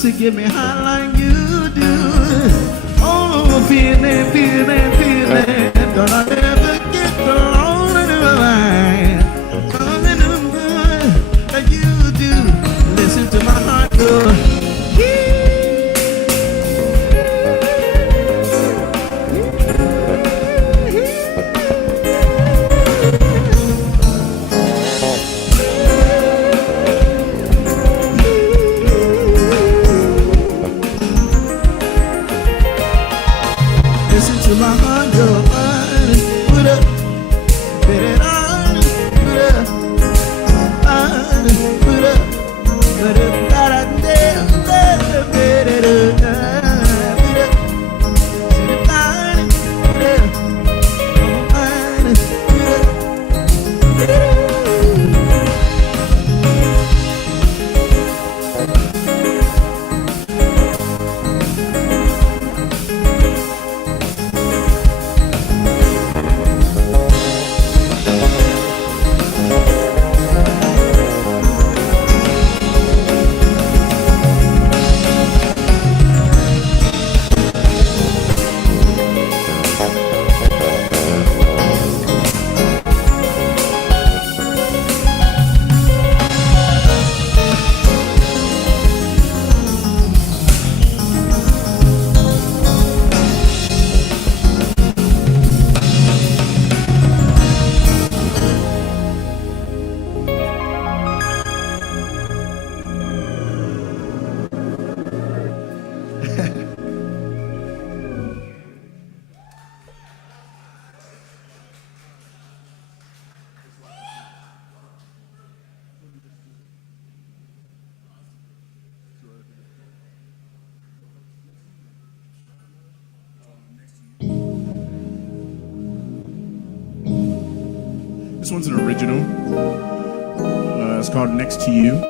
To get me high like you do. Oh, feeling, feeling, feeling. Don't I ever get the lonely mind? Coming up like you do. Listen to my heart go. My heart go on, put up, put it on, put up, on, put up, put it down, put it up, put it on, put it, on, put it. This one's an original. It's called Next to You.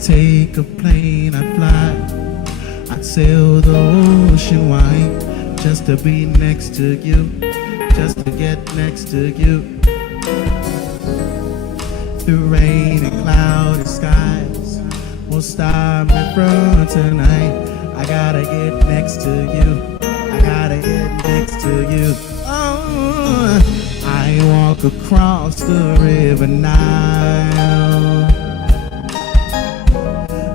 take a plane, I'd fly, I'd sail the ocean wide, just to be next to you, just to get next to you. Through rain and cloudy skies, we'll start me from tonight. I gotta get next to you, I gotta get next to you. Oh, I walk across the river Nile,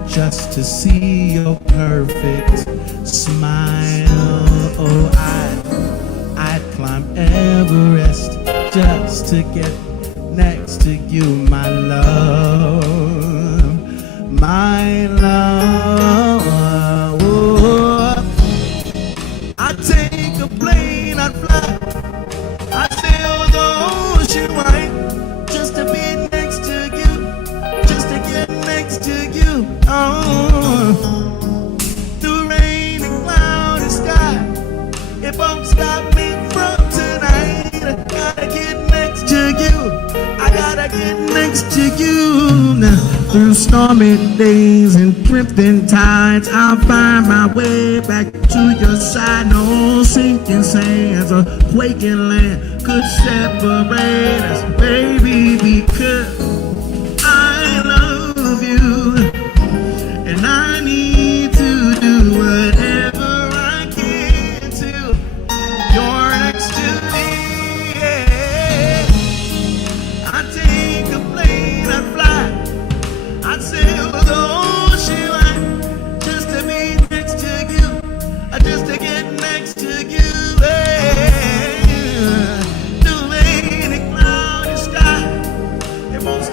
just to see your perfect smile. Oh, I'd climb Everest just to get next to you, my love, my love. Oh, I'd take a plane, I'd fly, I'd sail the ocean wide, just to be next to you, just to get next to you. Oh, through rain and cloudy sky, it won't stop me from tonight. I gotta get next to you, I gotta get next to you. Now, through stormy days and drifting tides, I'll find my way back to your side. No sinking sands or quaking land could separate us, baby, because I love you, and I need to do whatever I can till you're next to me. Yeah. I'd take a plane, I'd fly, I'd sail the ocean wide, just to be next to you, just to get next to you. Yeah. The rain and cloudy sky, it won't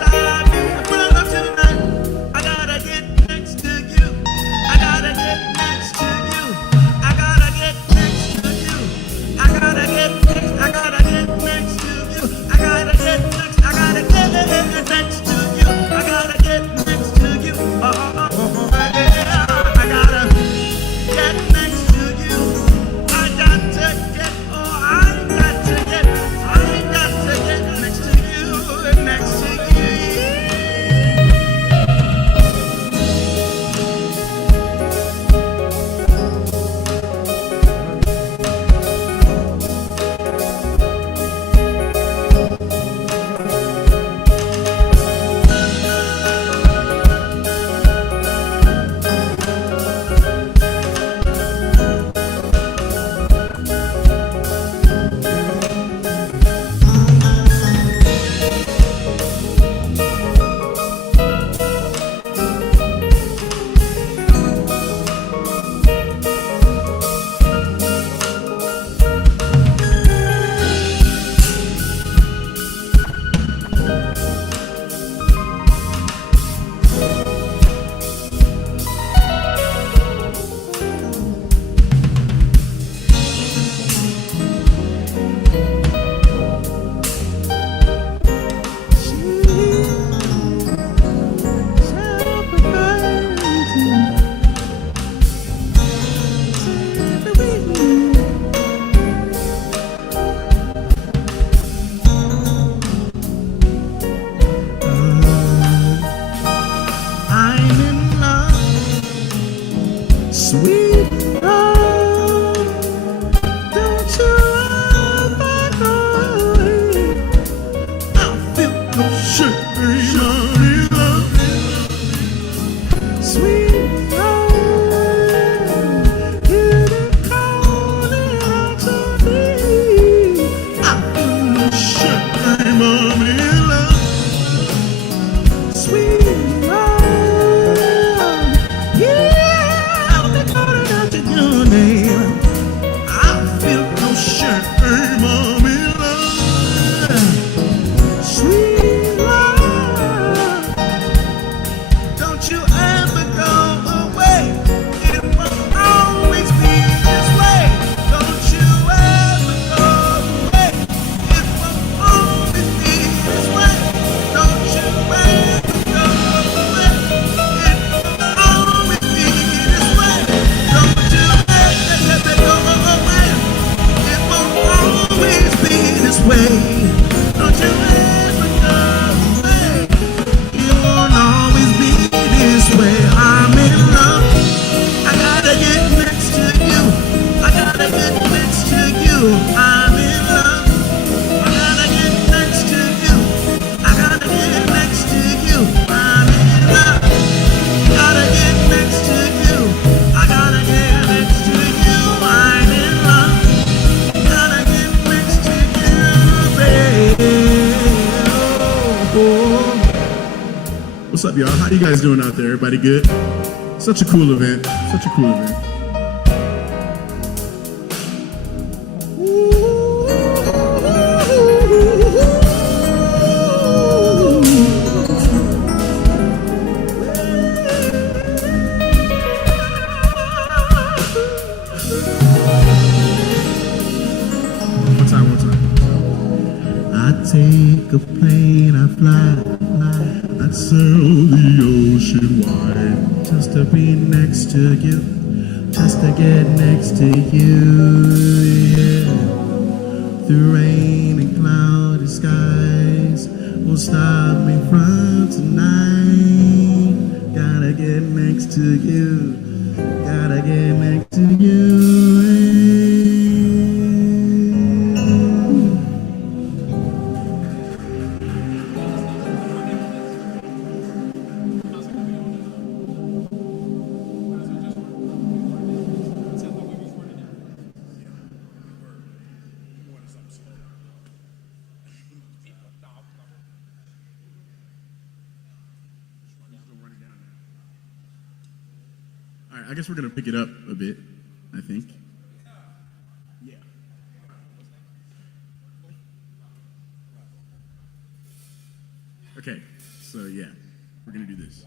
What's up, y'all? How you guys doing out there? Everybody good? Such a cool event. Such a cool event. One time. I take a plane, I fly, I'd sail the ocean wide just to be next to you, just to get next to you, yeah. Through rain and cloudy skies won't stop me from tonight. Gotta get next to you, gotta get next to you. All right, I guess we're going to pick it up a bit, I think. Yeah. Okay, so yeah, we're going to do this.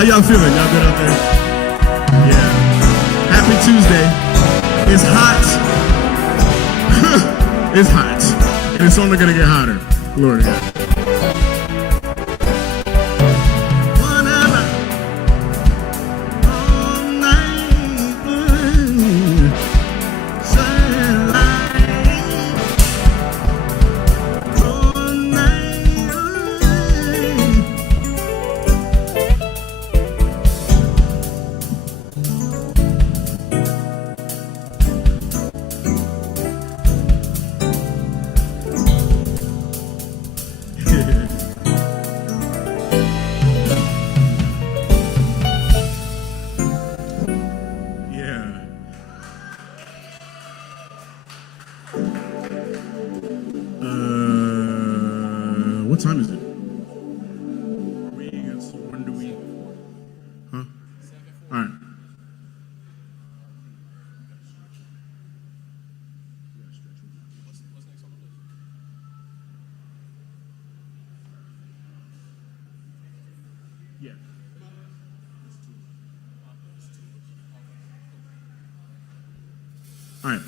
How y'all feeling? Y'all good out there? Yeah. Happy Tuesday. It's hot. It's hot. And it's only gonna get hotter. Glory to God. Yeah. All right.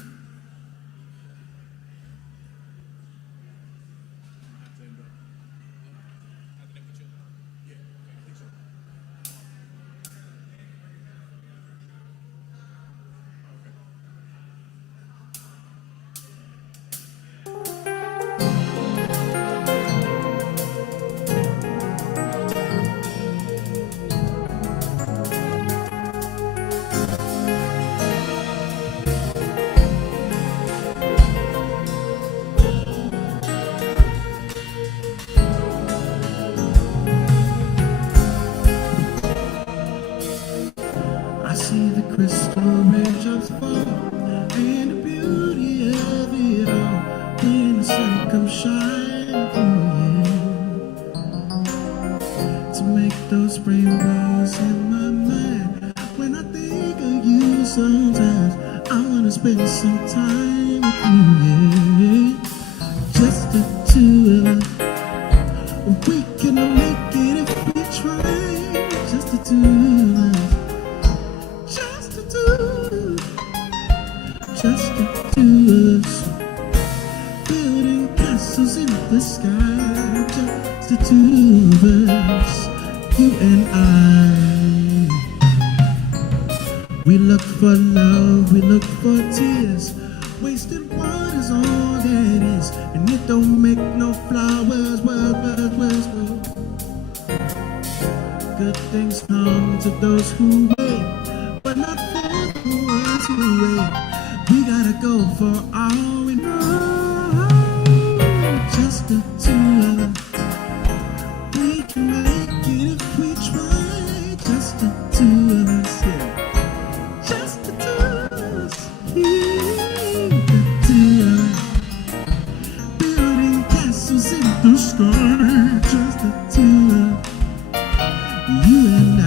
I see the crystal raindrops fall and the beauty of it all when the sun comes shining through you to make those rainbows in my mind. When I think of you sometimes, I wanna spend some time with you, yeah. Just the two of us. We can make it if we try. Just the two of us. Just the two of us, building castles in the sky. Just the two of us, you and I. We look for love, we look for tears. Wasted water's all that is, and it don't make no flowers. Good things come to those who wait, but not for the ones who wait. We gotta go for all we know. Just the two of us. We can make it if we try. Just the two of us, yeah. Just the two of us, yeah. The two of us. Building castles in the sky. Just the two of us. You and I.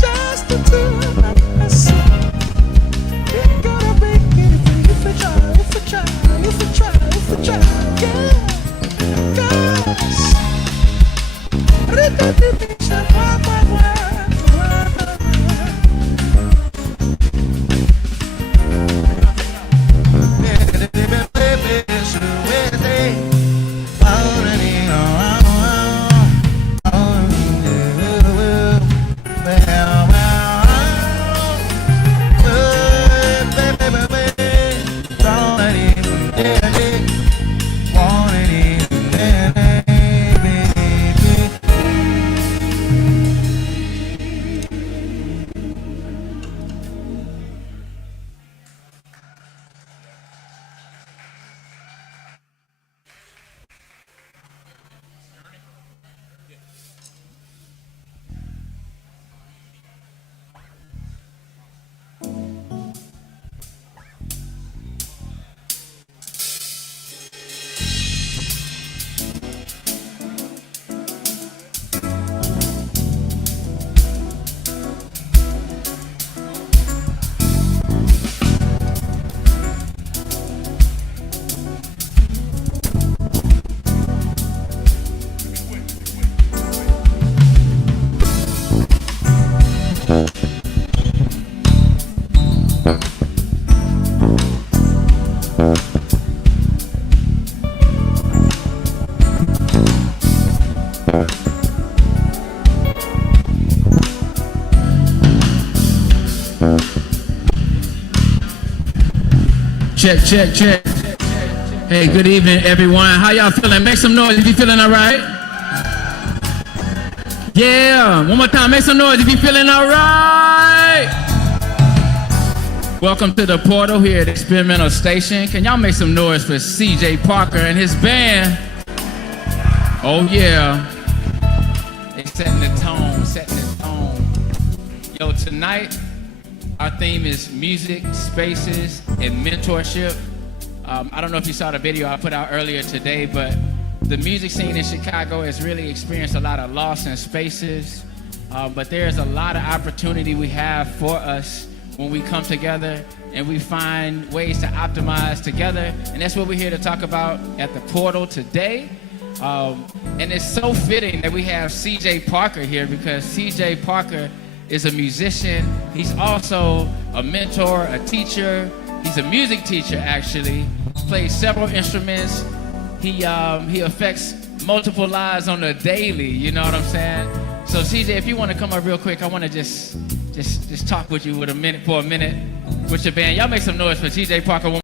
Just the two of us. We're gonna make it if we try, if we try, if we try, if we try. Yeah, guys. Check, check, check. Hey, good evening, everyone. How y'all feeling? Make some noise if you feeling all right. Yeah, one more time. Make some noise if you feeling all right. Welcome to the portal here at Experimental Station. Can y'all make some noise for CJ Parker and his band? Oh, yeah. They setting the tone, setting the tone. Yo, tonight, our theme is music, spaces, and mentorship. I don't know if you saw the video I put out earlier today, but the music scene in Chicago has really experienced a lot of loss in spaces. But there's a lot of opportunity we have for us when we come together and we find ways to optimize together. And that's what we're here to talk about at the portal today. And it's so fitting that we have CJ Parker here, because CJ Parker is a musician. He's also a mentor, a teacher. He's a music teacher, actually. Plays several instruments. He affects multiple lives on the daily, you know what I'm saying? So CJ, if you want to come up real quick, I want to just talk with you for a minute with your band. Y'all make some noise for CJ Parker.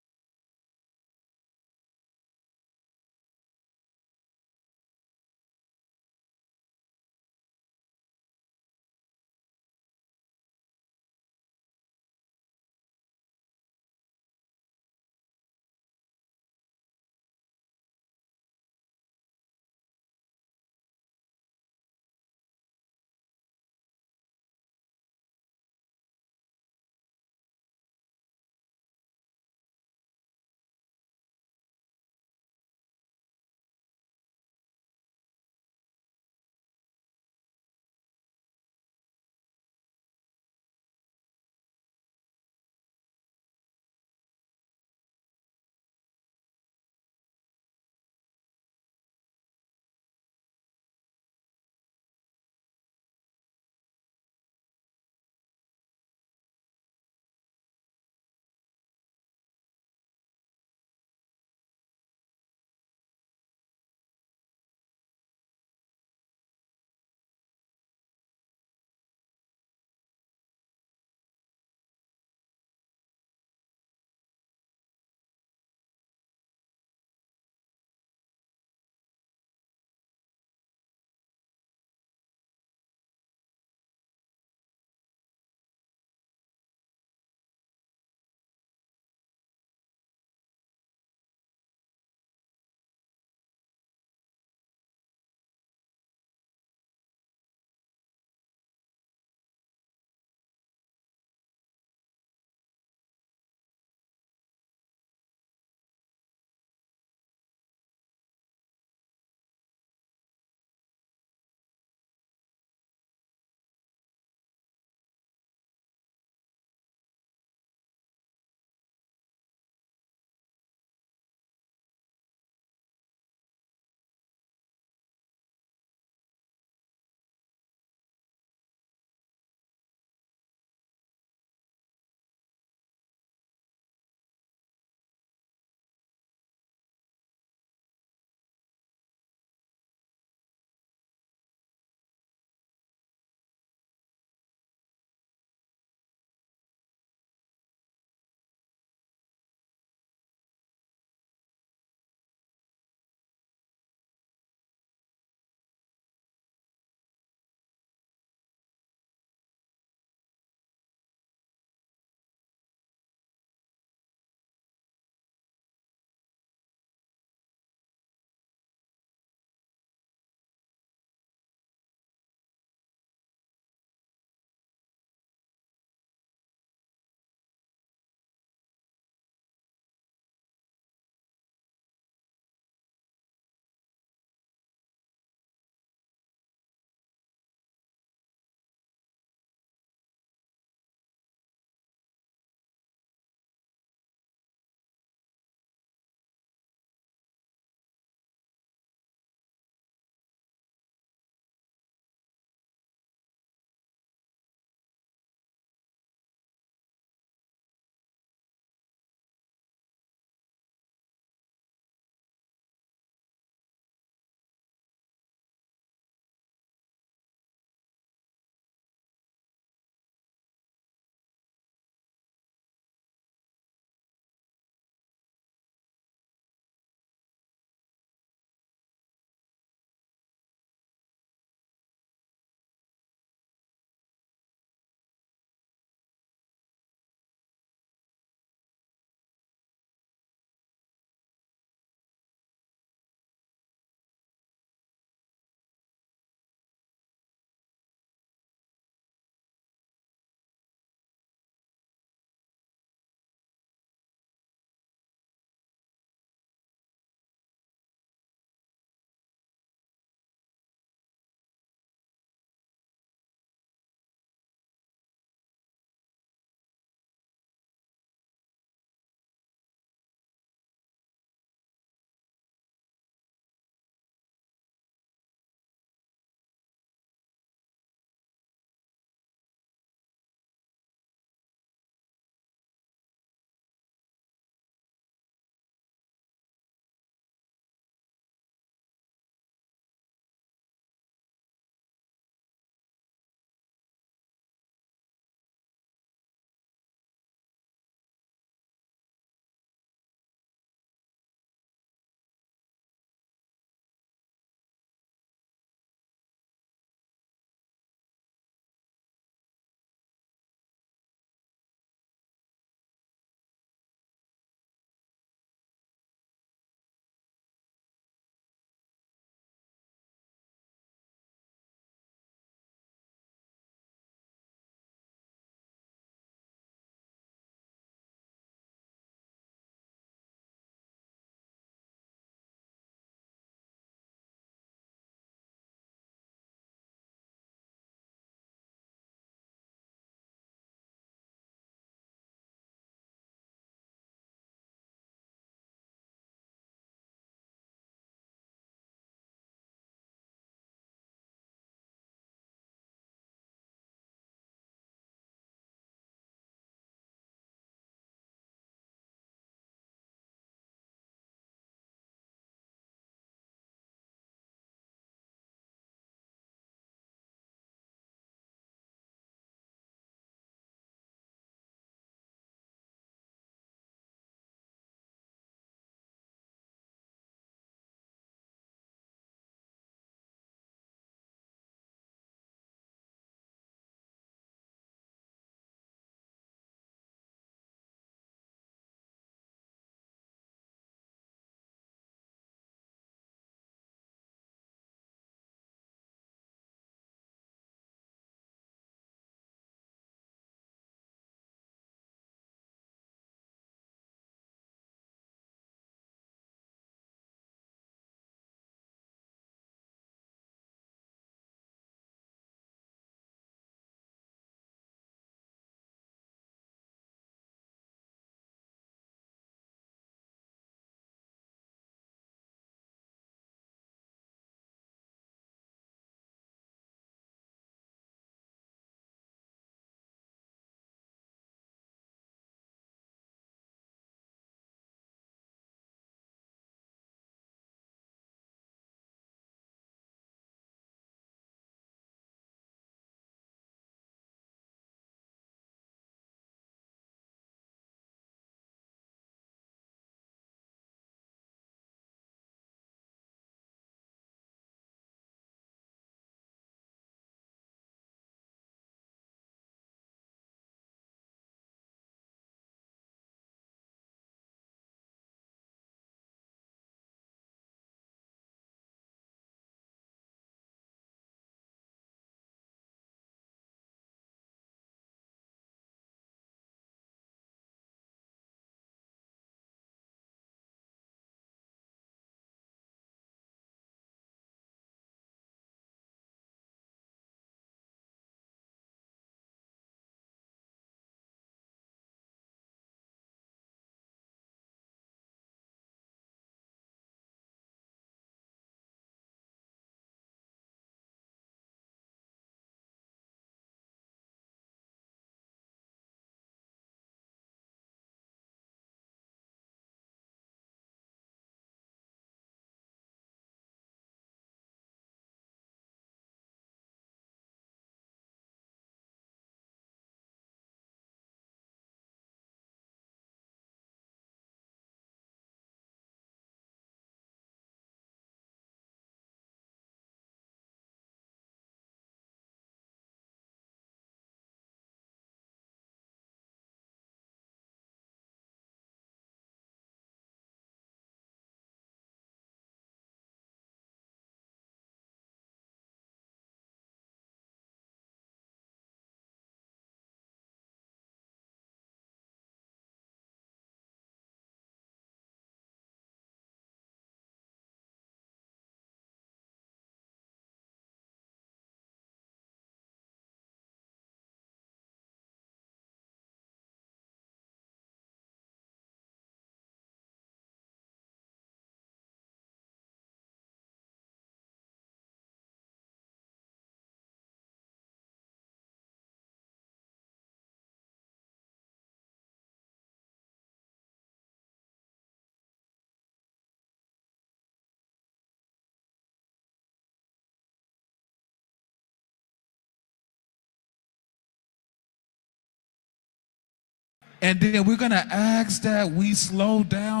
And then we're going to ask that we slow down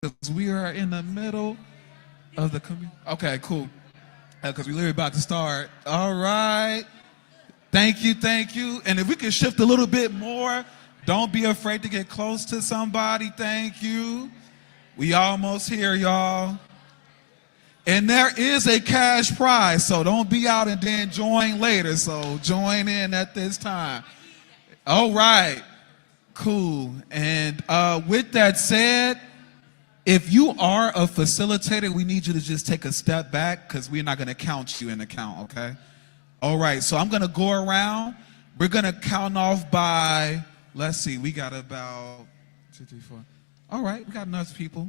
because we are in the middle of the community. Okay, cool. Because we're literally about to start. All right. Thank you, thank you. And if we can shift a little bit more, don't be afraid to get close to somebody. Thank you. We almost here, y'all. And there is a cash prize, so don't be out and then join later. So join in at this time. All right. Cool. And with that said, if you are a facilitator, we need you to just take a step back because we're not going to count you in the count, okay? All right, so I'm going to go around. We're going to count off by, let's see, we got about 2, 3, 4. All right, we got enough people.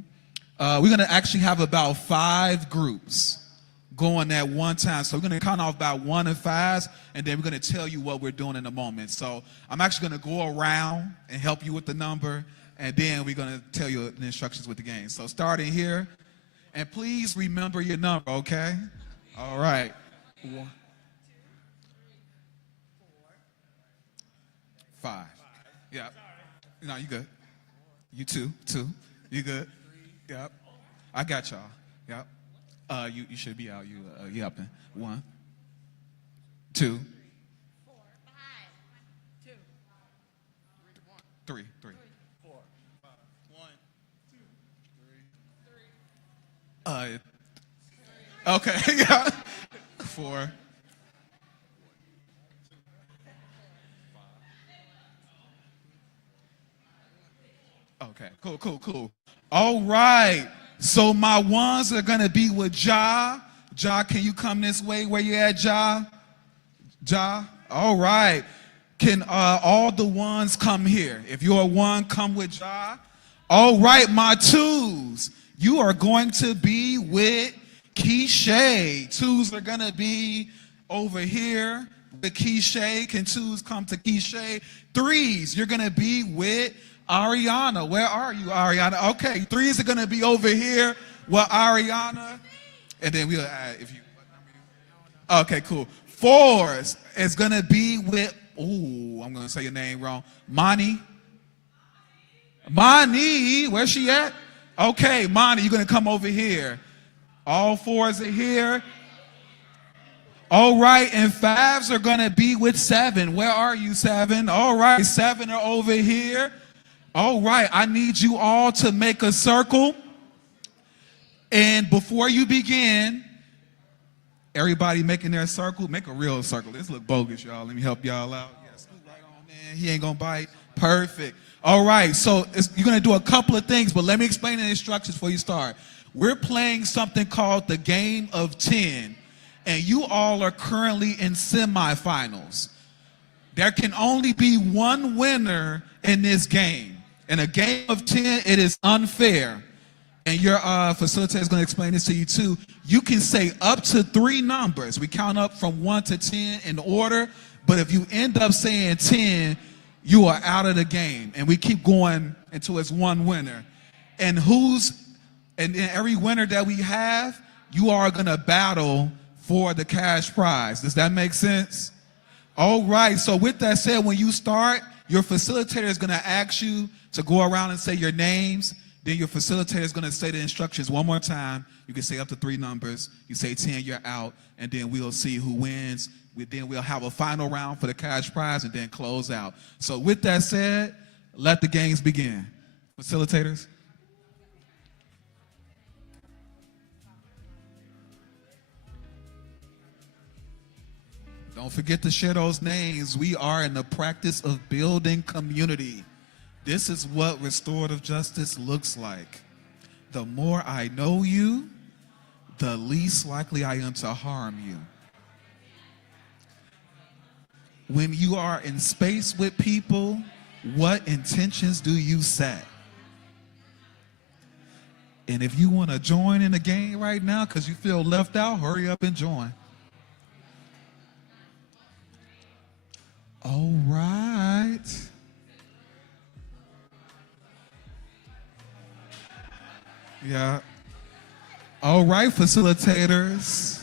We're going to actually have about 5 groups going at one time. So we're going to count off about 1 and 5, and then we're going to tell you what we're doing in a moment. So I'm actually going to go around and help you with the number, and then we're going to tell you the instructions with the game. So starting here, and please remember your number, okay? All right. 1, 5. Yep. No, you good. You 2. You good. Yep. I got y'all. Yep. You should be out. You up in 1, 2, 4, 5, 2, 3. 4, 5, 1, 2, 3. Okay. Yeah. 4. Okay. Cool. All right. So my ones are gonna be with Ja. Ja, can you come this way? Where you at, Ja? Ja. All right. Can all the ones come here? If you're a 1, come with Ja. All right, my 2s. You are going to be with Keisha. 2s are gonna be over here with Keisha. Can 2s come to Keisha? 3s, you're gonna be with Ariana. Where are you, Ariana? Okay, 3s are gonna be over here with Ariana. And then we'll add if you. Okay, cool. 4s is gonna be with, ooh, I'm gonna say your name wrong. Mani, where's she at? Okay, Mani, you're gonna come over here. All 4s are here. All right, and 5s are gonna be with 7. Where are you, 7? All right, 7 are over here. All right, I need you all to make a circle. And before you begin, everybody making their circle, make a real circle. This look bogus, y'all. Let me help y'all out. Yeah, scoot right on in. He ain't gonna bite. Perfect. All right, so you're gonna do a couple of things, but let me explain the instructions before you start. We're playing something called the game of 10, and you all are currently in semifinals. There can only be one winner in this game. In a game of 10, it is unfair. And your facilitator is going to explain this to you too. You can say up to 3 numbers. We count up from 1 to 10 in order. But if you end up saying 10, you are out of the game. And we keep going until it's one winner. And every winner that we have, you are going to battle for the cash prize. Does that make sense? All right. So with that said, when you start, your facilitator is going to ask you to go around and say your names. Then your facilitator is going to say the instructions one more time. You can say up to 3 numbers. You say 10, you're out. And then we'll see who wins. Then we'll have a final round for the cash prize and then close out. So with that said, let the games begin. Facilitators. Don't forget to share those names. We are in the practice of building community. This is what restorative justice looks like. The more I know you, the least likely I am to harm you. When you are in space with people, what intentions do you set? And if you want to join in the game right now because you feel left out, hurry up and join. All right. Yeah. All right, facilitators.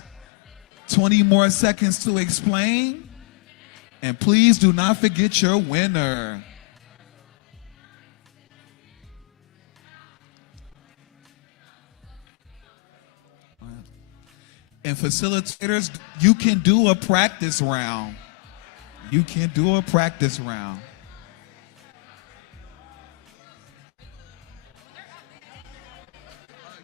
20 more seconds to explain. And please do not forget your winner. And facilitators, you can do a practice round. You can do a practice round.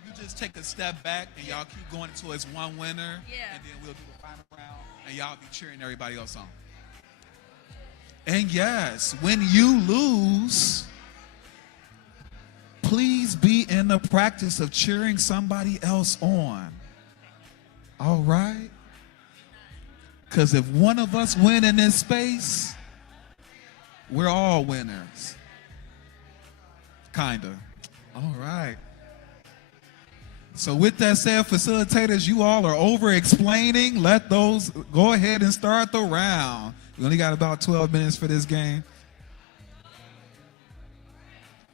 You just take a step back and y'all keep going until it's one winner. Yeah. And then we'll do the final round and y'all be cheering everybody else on. And yes, when you lose, please be in the practice of cheering somebody else on. All right? Because if one of us win in this space, we're all winners. Kinda. All right. So with that said, facilitators, you all are over-explaining. Let those go ahead and start the round. We only got about 12 minutes for this game.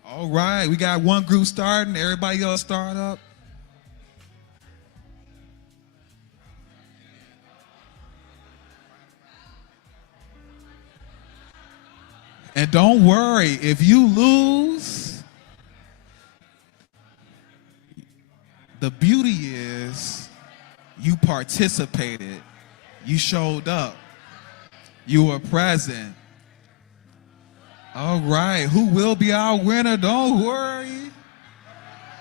All right, we got one group starting. Everybody else start up. And don't worry, if you lose, the beauty is you participated. You showed up. You were present. All right, who will be our winner? Don't worry.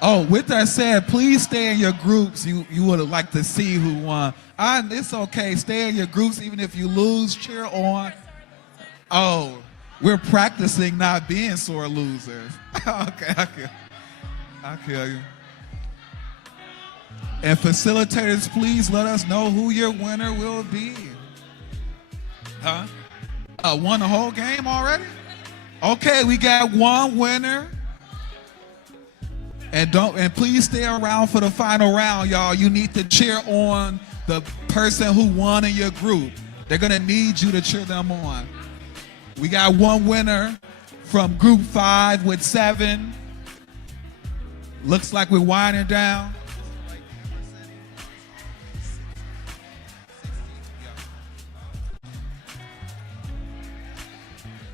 Oh, with that said, please stay in your groups. You would like to see who won. It's okay. Stay in your groups even if you lose. Cheer on. Oh, we're practicing not being sore losers. Okay, I'll kill you. And facilitators, please let us know who your winner will be. Huh? Won the whole game already? Okay, we got one winner. And please stay around for the final round, y'all. You need to cheer on the person who won in your group. They're gonna need you to cheer them on. We got one winner from group 5 with 7. Looks like we're winding down.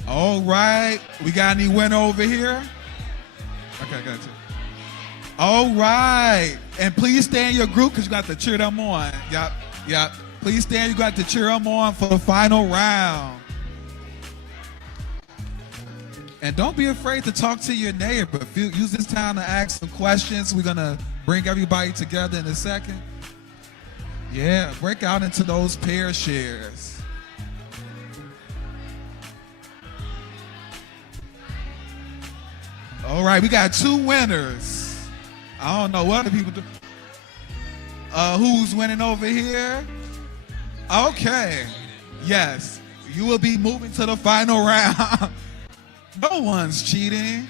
All right, we got any winner over here? Okay, I got you. All right, and please stay in your group because you got to cheer them on. Yep. Please stay. You got to cheer them on for the final round. And don't be afraid to talk to your neighbor. Use this time to ask some questions. We're gonna bring everybody together in a second. Yeah, break out into those pair shares. All right, we got 2 winners. I don't know what other people do. Who's winning over here? Okay. Yes, you will be moving to the final round. No one's cheating.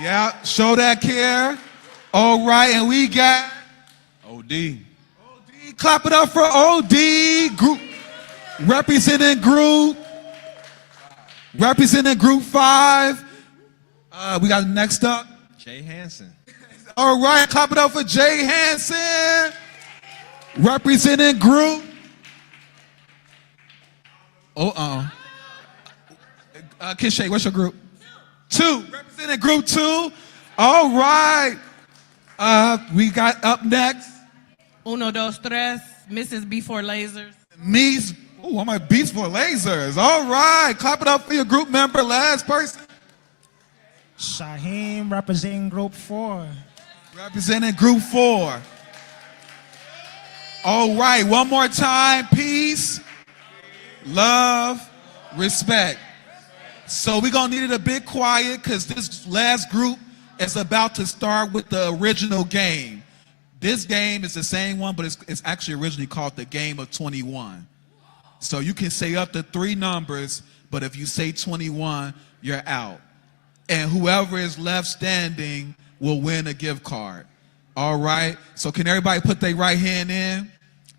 Yeah, show that care. All right, and we got OD. Clap it up for OD group, representing group 5. We got next up. Jay Hansen. All right, clap it up for Jay Hansen, representing group. Kishay, what's your group? 2, representing group 2. All right. We got up next. Uno, dos, tres. Mrs. Before Lasers. Me's. Oh, I'm like Beats for Lasers. All right. Clap it up for your group member. Last person. Shaheem representing group 4. Representing group 4. All right. One more time. Peace, love, respect. So we're going to need it a bit quiet because this last group is about to start with the original game. This game is the same one, but it's actually originally called the Game of 21. So you can say up to 3 numbers, but if you say 21, you're out. And whoever is left standing will win a gift card. All right? So can everybody put their right hand in?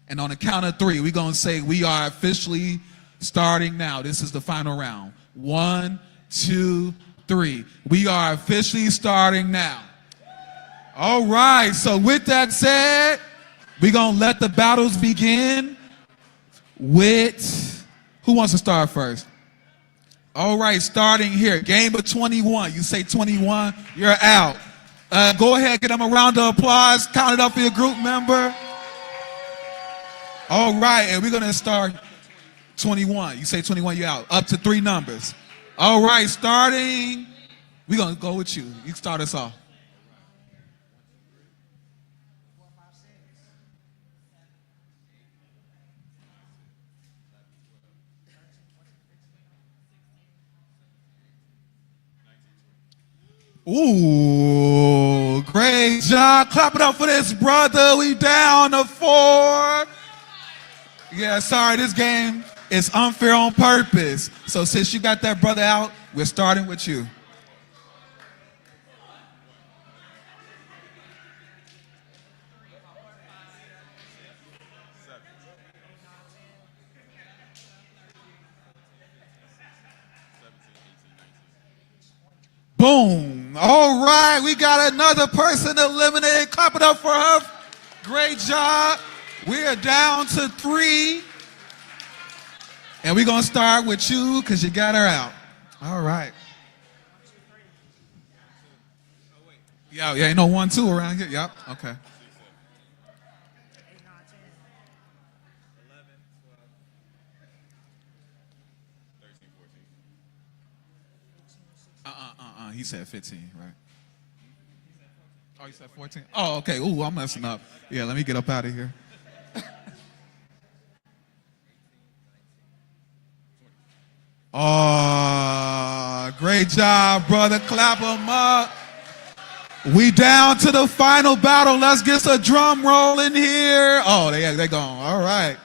And on the count of 3, we're going to say we are officially starting now. This is the final round. 1, 2, 3. We are officially starting now. All right, so with that said, we're going to let the battles begin with, who wants to start first? All right, starting here, Game of 21. You say 21, you're out. Go ahead, give them a round of applause. Count it up for your group member. All right, and we're going to start 21. You say 21, you're out. Up to 3 numbers. All right, starting, we're going to go with you. You start us off. Ooh, great job. Clap it up for this brother. We down to 4. Yeah, sorry, this game is unfair on purpose. So since you got that brother out, we're starting with you. Boom. All right, we got another person eliminated. Clap it up for her. Great job. We are down to 3. And we're going to start with you because you got her out. All right. Yeah, ain't no 1, 2 around here. Yep, okay. He said 15, right? Oh, you said 14? Oh, okay. Ooh, I'm messing up. Yeah, let me get up out of here. Oh, great job, brother. Clap them up. We down to the final battle. Let's get a drum roll in here. Oh, they're gone. All right.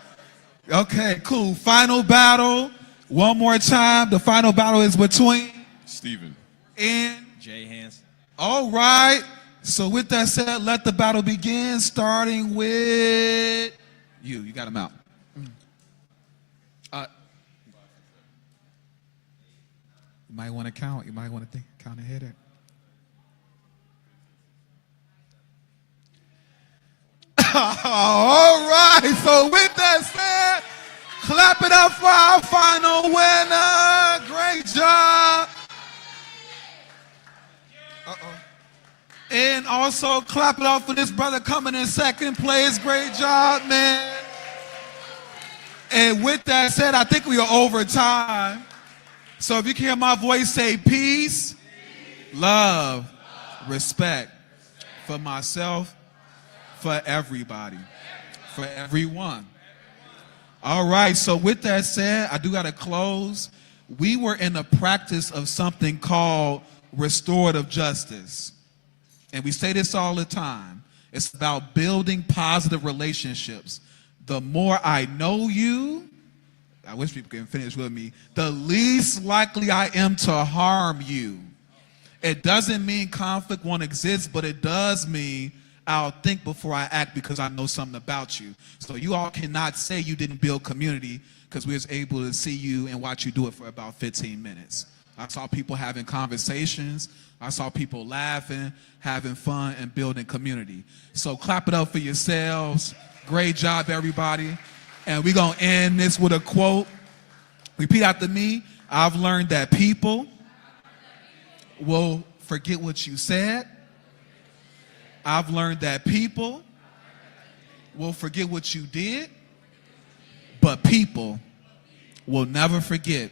Okay, cool. Final battle. One more time. The final battle is between Steven. And Jay Hansen. all right. So with that said, let the battle begin, starting with you. You got him out. You might want to count. You might want to count and hit it. All right. So with that said, clap it up for our final winner. Great job. And also clap it up for this brother coming in second place. Great job, man. And with that said, I think we are over time. So if you can hear my voice, say peace, love, respect for myself, for everybody, for everyone. All right, so with that said, I do got to close. We were in the practice of something called restorative justice. And we say this all the time. It's about building positive relationships. The more I know you, I wish people can finish with me, the least likely I am to harm you. It doesn't mean conflict won't exist, but it does mean I'll think before I act because I know something about you. So you all cannot say you didn't build community because we was able to see you and watch you do it for about 15 minutes. I saw people having conversations. I saw people laughing, having fun, and building community. So clap it up for yourselves. Great job, everybody. And we're going to end this with a quote. Repeat after me. I've learned that people will forget what you said. I've learned that people will forget what you did, but people will never forget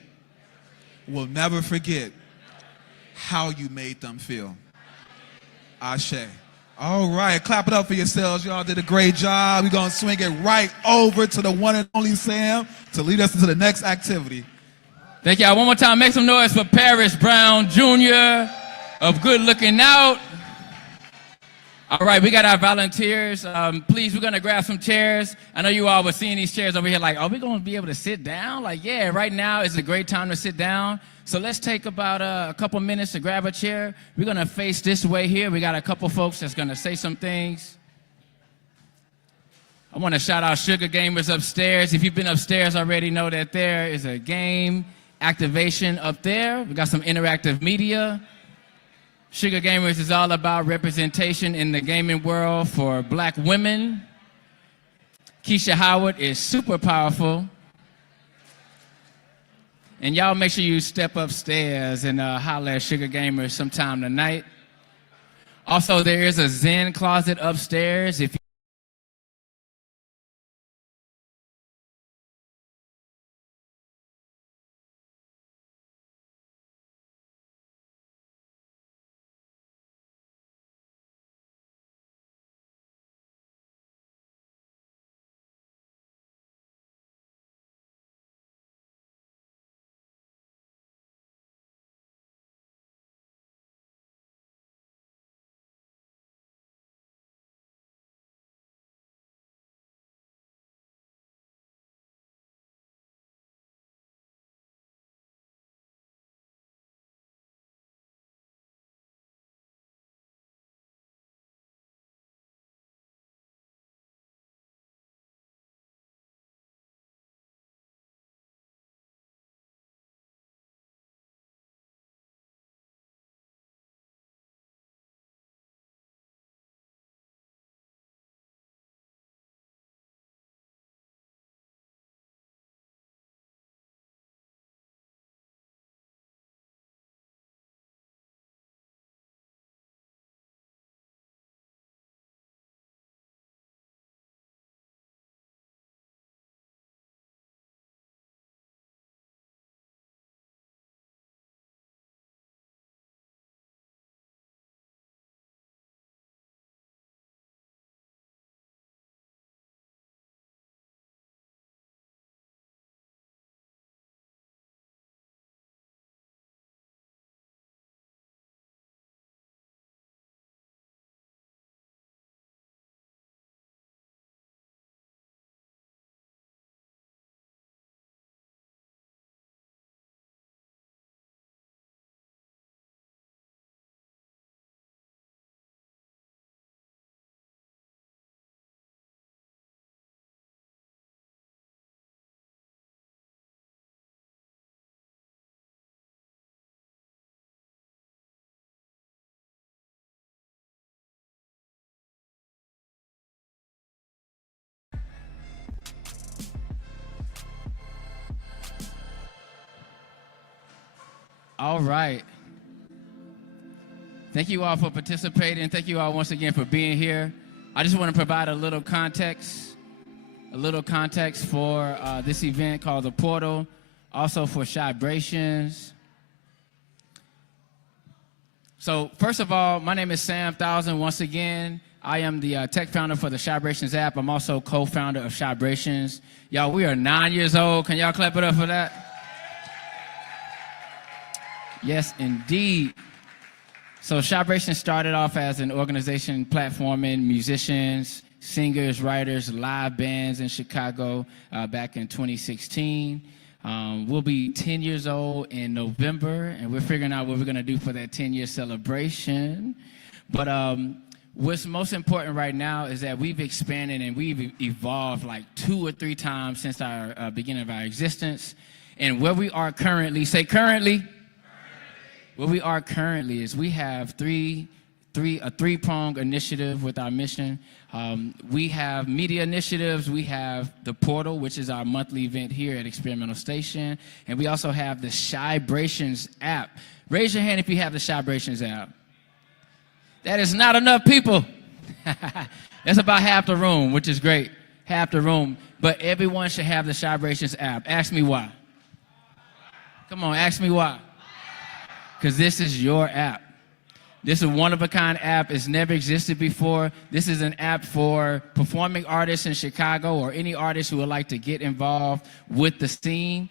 how you made them feel. Ashe. All right, clap it up for yourselves. Y'all did a great job. We're going to swing it right over to the one and only Sam to lead us into the next activity. Thank y'all. One more time, make some noise for Paris Brown Jr. of Good Looking Out. All right, we got our volunteers. Please, we're going to grab some chairs. I know you all were seeing these chairs over here like, are we going to be able to sit down? Like, yeah, right now is a great time to sit down. So let's take about a couple minutes to grab a chair. We're going to face this way here. We got a couple folks that's going to say some things. I want to shout out Sugar Gamers upstairs. If you've been upstairs already, know that there is a game activation up there. We got some interactive media. Sugar Gamers is all about representation in the gaming world for Black women. Keisha Howard is super powerful. And y'all make sure you step upstairs and holler at Sugar Gamers sometime tonight. Also, there is a Zen closet upstairs. If you All right. Thank you all for participating. Thank you all once again for being here. I just want to provide a little context for this event called The Portal, also for Shibrations. So first of all, my name is Sam Thousand. Once again, I am the tech founder for the Shibrations app. I'm also co-founder of Shibrations. Y'all, we are 9 years old. Can y'all clap it up for that? Yes, indeed. So Shibrations started off as an organization platforming musicians, singers, writers, live bands in Chicago back in 2016. We'll be 10 years old in November, and we're figuring out what we're going to do for that 10-year celebration. But what's most important right now is that we've expanded and we've evolved like 2 or 3 times since our beginning of our existence. And where we are currently, say currently. Where we are currently is we have a three-pronged initiative with our mission. We have media initiatives. We have the portal, which is our monthly event here at Experimental Station. And we also have the Shybrations app. Raise your hand if you have the Shybrations app. That is not enough people. That's about half the room, which is great. Half the room. But everyone should have the Shybrations app. Ask me why. Come on, ask me why. Because this is your app. This is a one-of-a-kind app. It's never existed before. This is an app for performing artists in Chicago or any artists who would like to get involved with the scene.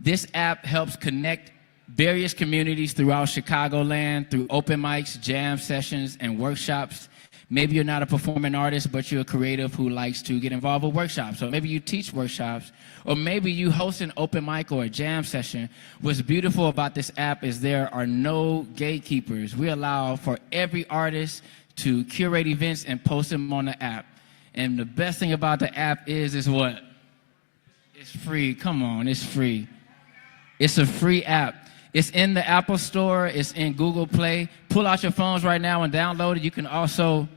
This app helps connect various communities throughout Chicagoland through open mics, jam sessions, and workshops. Maybe you're not a performing artist, but you're a creative who likes to get involved with workshops. Or maybe you teach workshops, or maybe you host an open mic or a jam session. What's beautiful about this app is there are no gatekeepers. We allow for every artist to curate events and post them on the app. And the best thing about the app is what? It's free. Come on, it's free. It's a free app. It's in the Apple Store. It's in Google Play. Pull out your phones right now and download it. You can also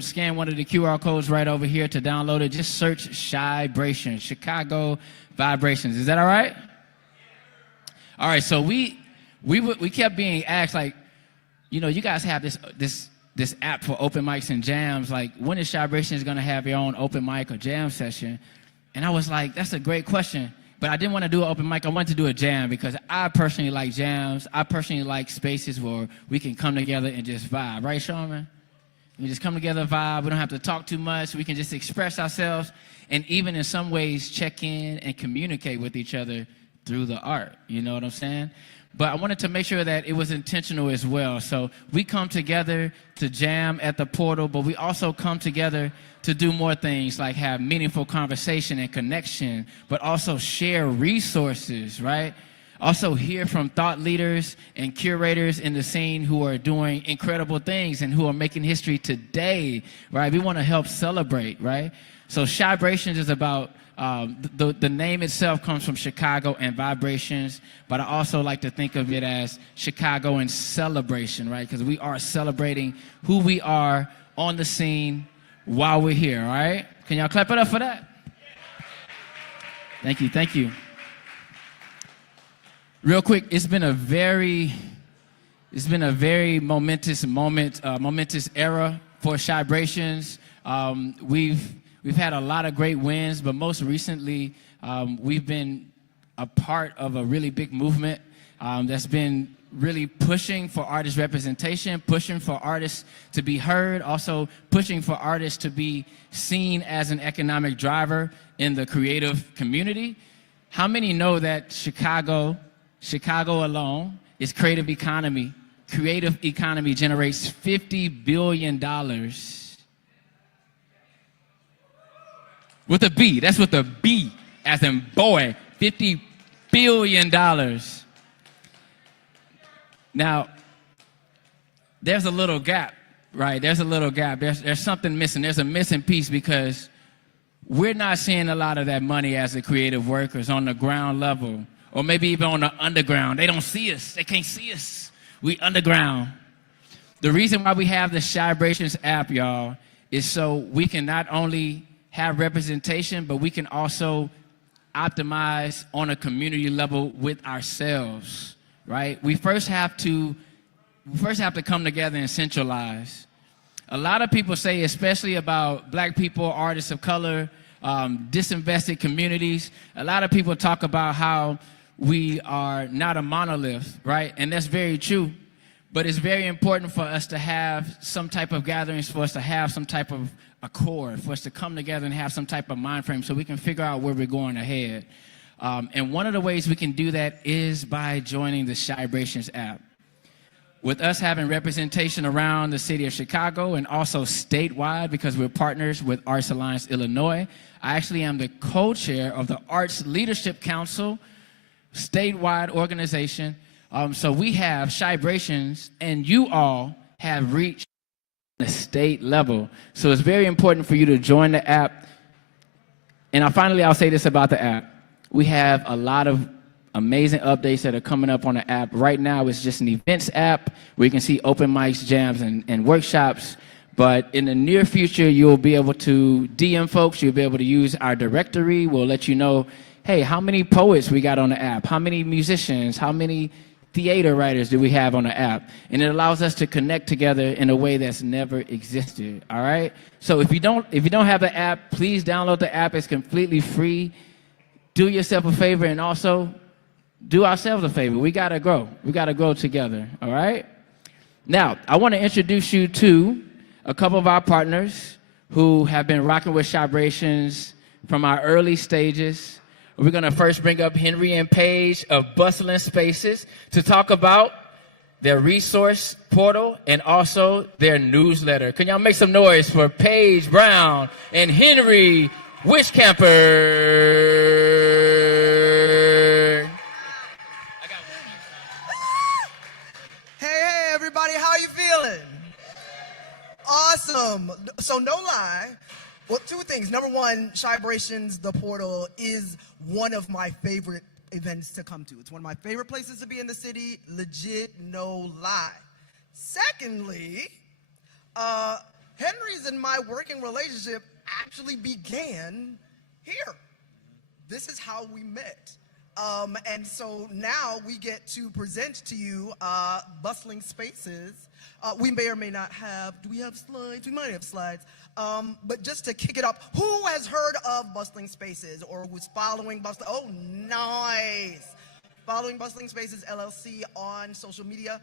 scan one of the QR codes right over here to download it. Just search Shybrations, Chicago Vibrations. Is that all right? All right. So we kept being asked, like, you know, you guys have this app for open mics and jams. Like, when is Shybrations going to have your own open mic or jam session? And I was like, that's a great question. But I didn't want to do an open mic. I wanted to do a jam because I personally like jams. I personally like spaces where we can come together and just vibe. Right, Sharman? We just come together, vibe. We don't have to talk too much. We can just express ourselves and even in some ways check in and communicate with each other through the art. You know what I'm saying? But I wanted to make sure that it was intentional as well. So we come together to jam at the portal, but we also come together to do more things like have meaningful conversation and connection, but also share resources, right? Also hear from thought leaders and curators in the scene who are doing incredible things and who are making history today, right? We want to help celebrate, right? So Shybrations is about, the name itself comes from Chicago and vibrations, but I also like to think of it as Chicago and celebration, right? Because we are celebrating who we are on the scene while we're here, all right? Can y'all clap it up for that? Thank you, thank you. Real quick, it's been a very momentous moment, momentous era for Shybrations. We've had a lot of great wins, but most recently, we've been a part of a really big movement that's been really pushing for artist representation, pushing for artists to be heard, also pushing for artists to be seen as an economic driver in the creative community. How many know that Chicago alone is creative economy? Creative economy generates $50 billion. With a B, that's with a B, as in boy, $50 billion. Now, there's a little gap, right? There's a little gap. There's something missing. There's a missing piece because we're not seeing a lot of that money as the creative workers on the ground level, or maybe even on the underground. They don't see us. They can't see us. We underground. The reason why we have the Shybrations app, y'all, is so we can not only have representation, but we can also optimize on a community level with ourselves, right? We first have to come together and centralize. A lot of people say, especially about Black people, artists of color, disinvested communities, a lot of people talk about how we are not a monolith, right? And that's very true. But it's very important for us to have some type of gatherings, for us to have some type of accord, for us to come together and have some type of mind frame so we can figure out where we're going ahead. And one of the ways we can do that is by joining the Shybrations app. with us having representation around the city of Chicago and also statewide because we're partners with Arts Alliance Illinois, I actually am the co-chair of the Arts Leadership Council, statewide organization. So we have Chybrations, and you all have reached the state level. So it's very important for you to join the app. And I'll say this about the app. We have a lot of amazing updates that are coming up on the app. Right now, it's just an events app where you can see open mics, jams, and workshops. But in the near future, you'll be able to DM folks. You'll be able to use our directory. We'll let you know, hey, how many poets we got on the app? How many musicians? How many theater writers do we have on the app? And it allows us to connect together in a way that's never existed, all right? So if you don't have the app, please download the app. It's completely free. Do yourself a favor and also do ourselves a favor. We gotta grow. We gotta grow together, all right? Now, I wanna introduce you to a couple of our partners who have been rocking with Chybrations from our early stages. We're gonna first bring up Henry and Paige of Bustling Spaces to talk about their resource portal and also their newsletter. Can y'all make some noise for Paige Brown and Henry Wishcamper? Hey, everybody, how you feeling? Awesome. So no lie. Well, two things. Number one, Chybrations, the portal, is one of my favorite events to come to. It's one of my favorite places to be in the city. Legit, no lie. Secondly, Henry's and my working relationship actually began here. This is how we met. And so now we get to present to you Bustling Spaces. We may or may not have, do we have slides? We might have slides. But just to kick it up, who has heard of Bustling Spaces or who's following Bustling? Oh, nice. Following Bustling Spaces LLC on social media.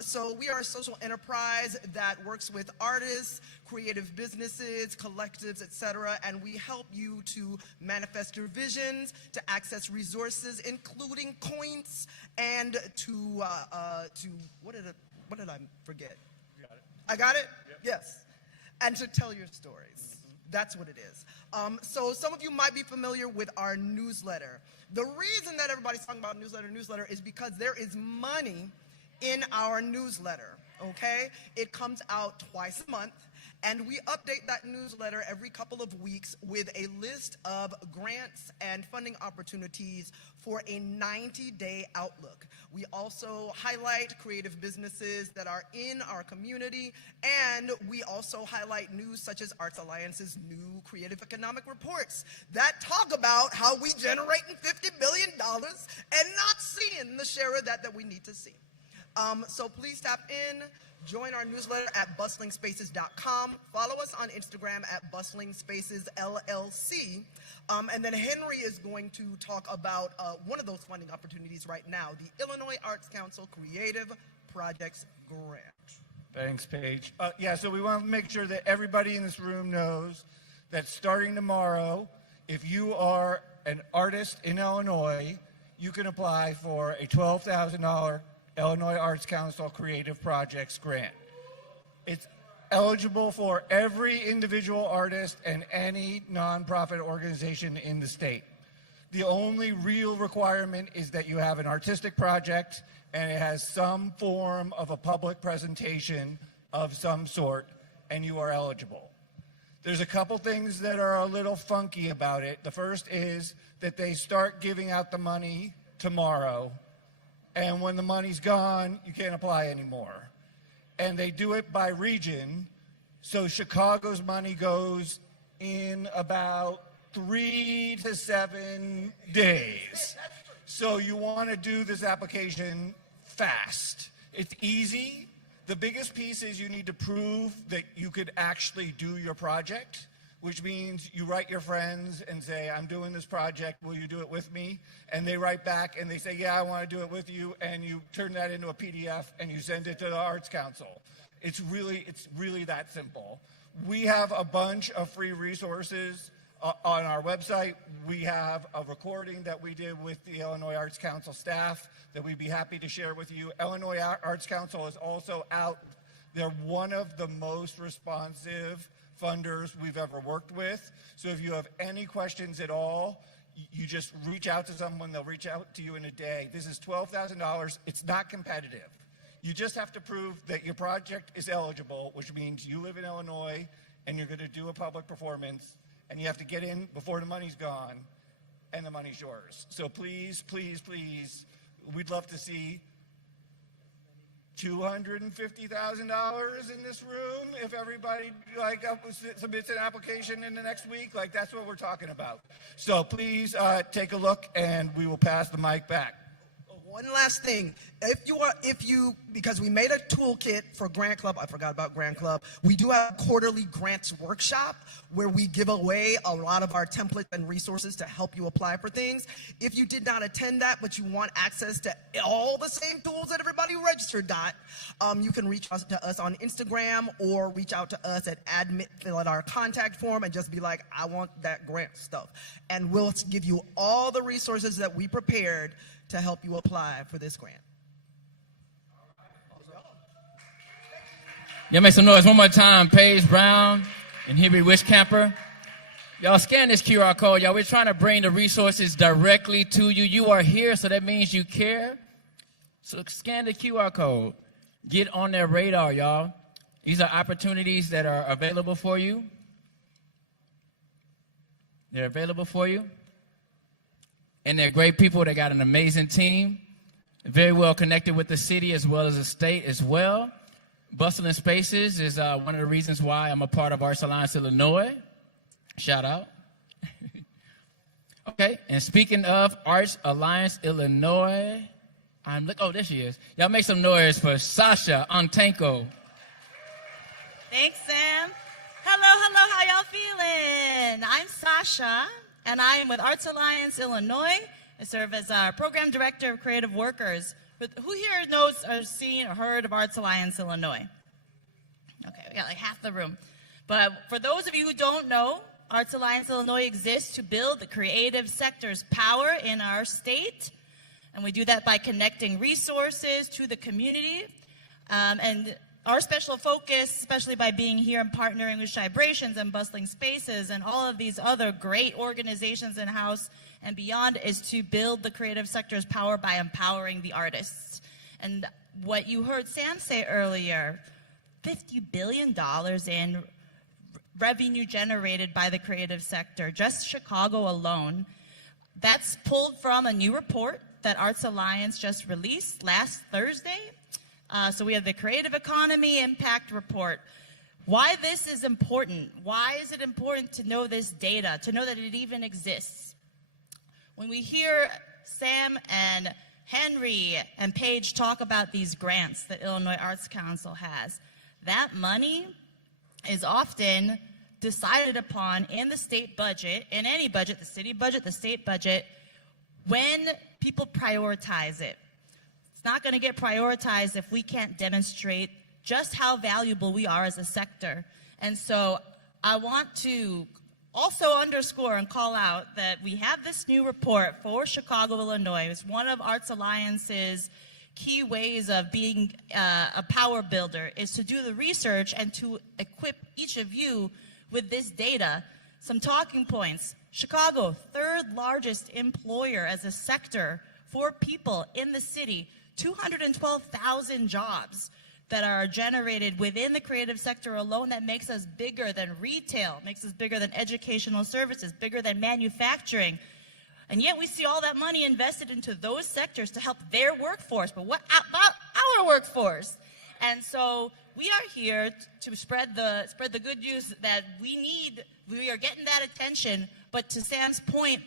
So we are a social enterprise that works with artists, creative businesses, collectives, etc., and we help you to manifest your visions, to access resources, including coins, and to what did I forget? You got it. I got it? Yep. Yes. And to tell your stories. That's what it is. So some of you might be familiar with our newsletter. The reason that everybody's talking about newsletter is because there is money in our newsletter, okay? It comes out twice a month, and we update that newsletter every couple of weeks with a list of grants and funding opportunities for a 90-day outlook. We also highlight creative businesses that are in our community, and we also highlight news such as Arts Alliance's new creative economic reports that talk about how we generating $50 billion and not seeing the share of that we need to see. So please tap in, join our newsletter at bustlingspaces.com, follow us on Instagram at bustlingspacesllc, and then Henry is going to talk about one of those funding opportunities right now, the Illinois Arts Council Creative Projects Grant. Thanks, Paige. Yeah, so we want to make sure that everybody in this room knows that starting tomorrow, if you are an artist in Illinois, you can apply for a $12,000 Illinois Arts Council Creative Projects Grant. It's eligible for every individual artist and any nonprofit organization in the state. The only real requirement is that you have an artistic project and it has some form of a public presentation of some sort, and you are eligible. There's a couple things that are a little funky about it. The first is that they start giving out the money tomorrow, and when the money's gone, you can't apply anymore. And they do it by region, so Chicago's money goes in about 3 to 7 days. So you want to do this application fast. It's easy. The biggest piece is you need to prove that you could actually do your project, which means you write your friends and say, I'm doing this project, will you do it with me? And they write back and they say, yeah, I want to do it with you, and you turn that into a PDF and you send it to the Arts Council. It's really that simple. We have a bunch of free resources on our website, we have a recording that we did with the Illinois Arts Council staff that we'd be happy to share with you. Illinois Arts Council is also out. They're one of the most responsive funders we've ever worked with. So if you have any questions at all, you just reach out to someone. They'll reach out to you in a day. This is $12,000. It's not competitive. You just have to prove that your project is eligible, which means you live in Illinois and you're going to do a public performance, and you have to get in before the money's gone, and the money's yours. So please, please, please, we'd love to see $250,000 in this room if everybody submits an application in the next week. That's what we're talking about. So please take a look, and we will pass the mic back. One last thing. Because we made a toolkit for Grant Club, I forgot about Grant Club. We do have a quarterly grants workshop where we give away a lot of our templates and resources to help you apply for things. If you did not attend that, but you want access to all the same tools that everybody who registered got, you can reach out to us on Instagram or reach out to us at admin, fill out our contact form and just be like, I want that grant stuff. And we'll give you all the resources that we prepared to help you apply for this grant. Y'all make some noise one more time. Paige Brown and Henry Wishcamper. Y'all scan this QR code. Y'all, we're trying to bring the resources directly to you. You are here, so that means you care. So scan the QR code. Get on their radar, y'all. These are opportunities that are available for you. They're available for you. And they're great people. They got an amazing team. Very well connected with the city as well as the state as well. Bustling Spaces is one of the reasons why I'm a part of Arts Alliance Illinois. Shout out. Okay, and speaking of Arts Alliance Illinois, there she is. Y'all make some noise for Sasha Antenko. Thanks, Sam. Hello, how y'all feeling? I'm Sasha, and I am with Arts Alliance Illinois. I serve as our Program Director of Creative Workers. But who here knows or seen or heard of Arts Alliance Illinois? Okay, we got like half the room. But for those of you who don't know, Arts Alliance Illinois exists to build the creative sector's power in our state. And we do that by connecting resources to the community. And our special focus, especially by being here and partnering with Vibrations and Bustling Spaces and all of these other great organizations in-house and beyond, is to build the creative sector's power by empowering the artists. And what you heard Sam say earlier, $50 billion in revenue generated by the creative sector, just Chicago alone. That's pulled from a new report that Arts Alliance just released last Thursday. So we have the Creative Economy Impact Report. Why this is important? Why is it important to know this data, to know that it even exists? When we hear Sam and Henry and Paige talk about these grants that Illinois Arts Council has, that money is often decided upon in the state budget, in any budget, the city budget, the state budget, when people prioritize it. It's not going to get prioritized if we can't demonstrate just how valuable we are as a sector. And so I want to also underscore and call out that we have this new report for Chicago, Illinois. It's one of Arts Alliance's key ways of being a power builder, is to do the research and to equip each of you with this data. Some talking points. Chicago, third largest employer as a sector for people in the city. 212,000 jobs that are generated within the creative sector alone. That makes us bigger than retail, makes us bigger than educational services, bigger than manufacturing. And yet we see all that money invested into those sectors to help their workforce. But what about our workforce? And so we are here to spread the good news that we need. We are getting that attention, but to Sam's point,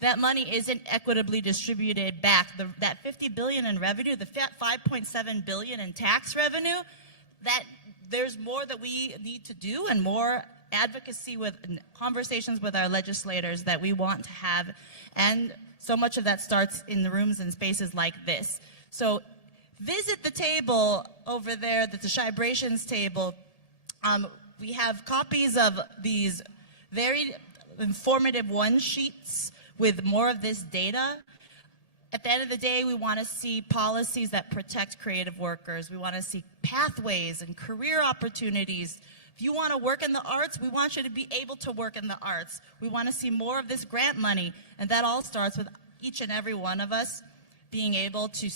that money isn't equitably distributed back. That $50 billion in revenue, the $5.7 billion in tax revenue, that there's more that we need to do, and more advocacy with conversations with our legislators that we want to have. And so much of that starts in the rooms and spaces like this. So visit the table over there, the Vibrations table. We have copies of these very informative one sheets with more of this data. At the end of the day, we want to see policies that protect creative workers. We want to see pathways and career opportunities. If you want to work in the arts, we want you to be able to work in the arts. We want to see more of this grant money, and that all starts with each and every one of us being able to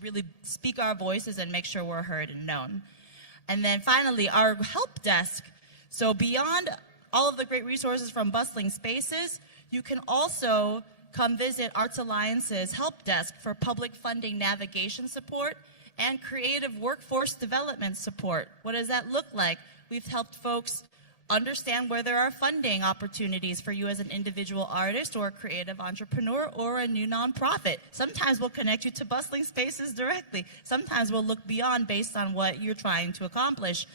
really speak our voices and make sure we're heard and known. And then finally, our help desk. So beyond all of the great resources from Bustling Spaces, you can also come visit Arts Alliance's help desk for public funding navigation support and creative workforce development support. What does that look like? We've helped folks understand where there are funding opportunities for you as an individual artist or a creative entrepreneur or a new nonprofit. Sometimes we'll connect you to Bustling Spaces directly. Sometimes we'll look beyond based on what you're trying to accomplish.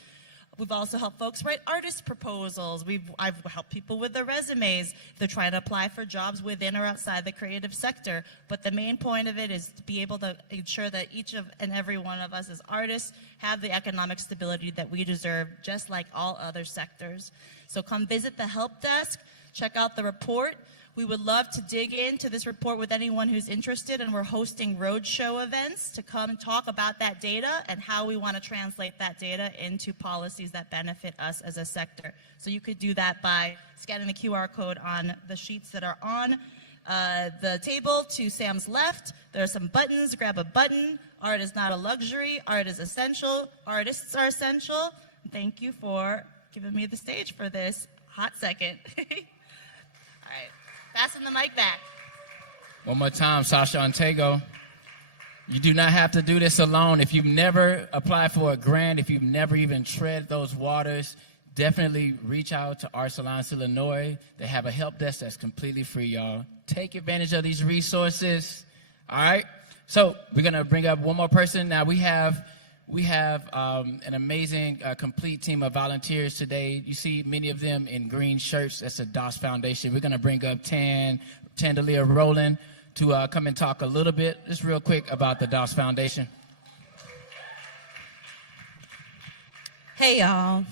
We've also helped folks write artist proposals. I've helped people with their resumes. They're trying to apply for jobs within or outside the creative sector. But the main point of it is to be able to ensure that each and every one of us as artists have the economic stability that we deserve, just like all other sectors. So come visit the help desk, check out the report. We would love to dig into this report with anyone who's interested, and we're hosting roadshow events to come and talk about that data and how we want to translate that data into policies that benefit us as a sector. So you could do that by scanning the QR code on the sheets that are on the table to Sam's left. There are some buttons. Grab a button. Art is not a luxury. Art is essential. Artists are essential. Thank you for giving me the stage for this hot second. All right. Passing the mic back. One more time, Sasha Ontego. You do not have to do this alone. If you've never applied for a grant, if you've never even tread those waters, definitely reach out to Arts Alliance Illinois. They have a help desk that's completely free, y'all. Take advantage of these resources. All right. So we're gonna bring up one more person. Now we have an amazing complete team of volunteers today. You see many of them in green shirts. That's a DOS Foundation. We're going to bring up Tandalia Rowland to come and talk a little bit, just real quick, about the DOS Foundation. Hey, y'all.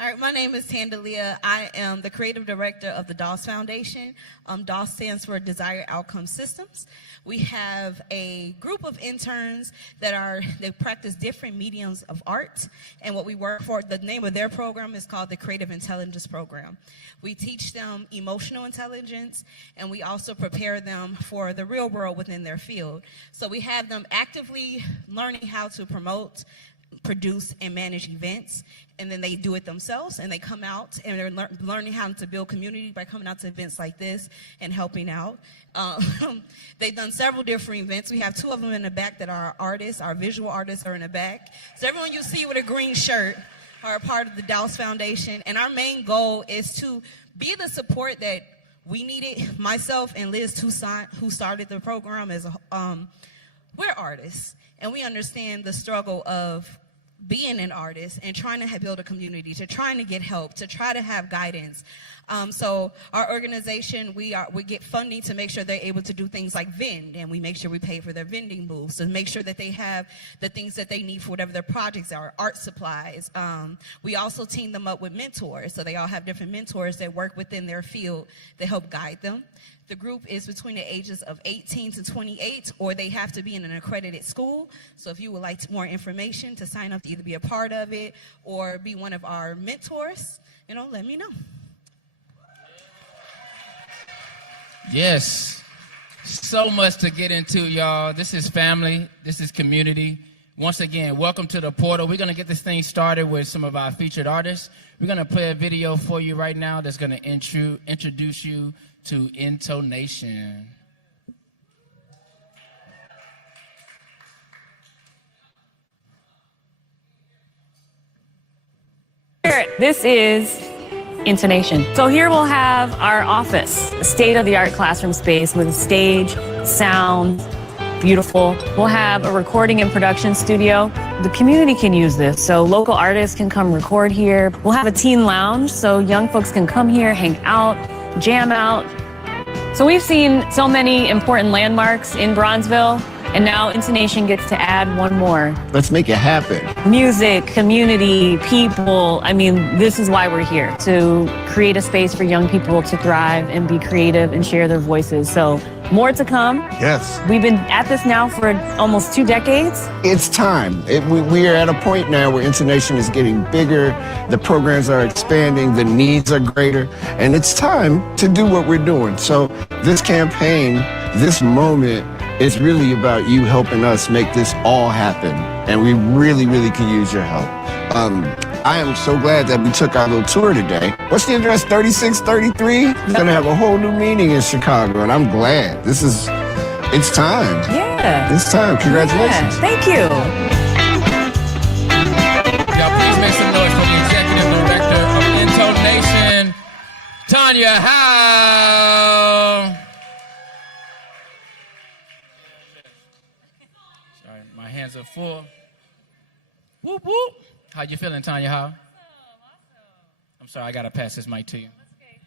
All right, my name is Tandalia. I am the creative director of the DOS Foundation. DOS stands for Desired Outcome Systems. We have a group of interns they practice different mediums of art, and what we work for, the name of their program is called the Creative Intelligence Program. We teach them emotional intelligence, and we also prepare them for the real world within their field. So we have them actively learning how to promote, produce, and manage events, and then they do it themselves, and they come out and they're learning how to build community by coming out to events like this and helping out. They've done several different events. We have two of them in the back that are artists. Our visual artists are in the back. So everyone you see with a green shirt are a part of the DOS Foundation, and our main goal is to be the support that we needed. Myself and Liz Toussaint, who started the program, we're artists, and we understand the struggle of being an artist and trying to build a community, to trying to get help, to try to have guidance. So our organization, we get funding to make sure they're able to do things like vend, and we make sure we pay for their vending booths to make sure that they have the things that they need for whatever their projects are, art supplies. We also team them up with mentors, so they all have different mentors that work within their field to help guide them. The group is between the ages of 18 to 28, or they have to be in an accredited school. So if you would like more information to sign up to either be a part of it or be one of our mentors, let me know. Yes, so much to get into, y'all. This is family. This is community. Once again, welcome to the portal. We're going to get this thing started with some of our featured artists. We're going to play a video for you right now that's going to introduce you to intonation. This is intonation. So here we'll have our office, a state-of-the-art classroom space with a stage, sound, beautiful. We'll have a recording and production studio. The community can use this, so local artists can come record here. We'll have a teen lounge, so young folks can come here, hang out, jam out. So we've seen so many important landmarks in Bronzeville. And now Intonation gets to add one more. Let's make it happen. Music, community, people. I mean, this is why we're here, to create a space for young people to thrive and be creative and share their voices. So more to come. Yes. We've been at this now for almost 2 decades. It's time. We are at a point now where Intonation is getting bigger, the programs are expanding, the needs are greater, and it's time to do what we're doing. So this campaign, this moment, is really about you helping us make this all happen. And we really, really can use your help. I am so glad that we took our little tour today. What's the address? 3633? It's gonna have a whole new meaning in Chicago, and I'm glad. It's time. Yeah. It's time. Congratulations. Yeah. Thank you. Y'all please make some noise for the Executive Director of Intonation, Tanya Howe. Sorry, my hands are full. Whoop, whoop. How you feeling, Tanya Howe? Awesome. I'm sorry, I gotta pass this mic to you. That's okay.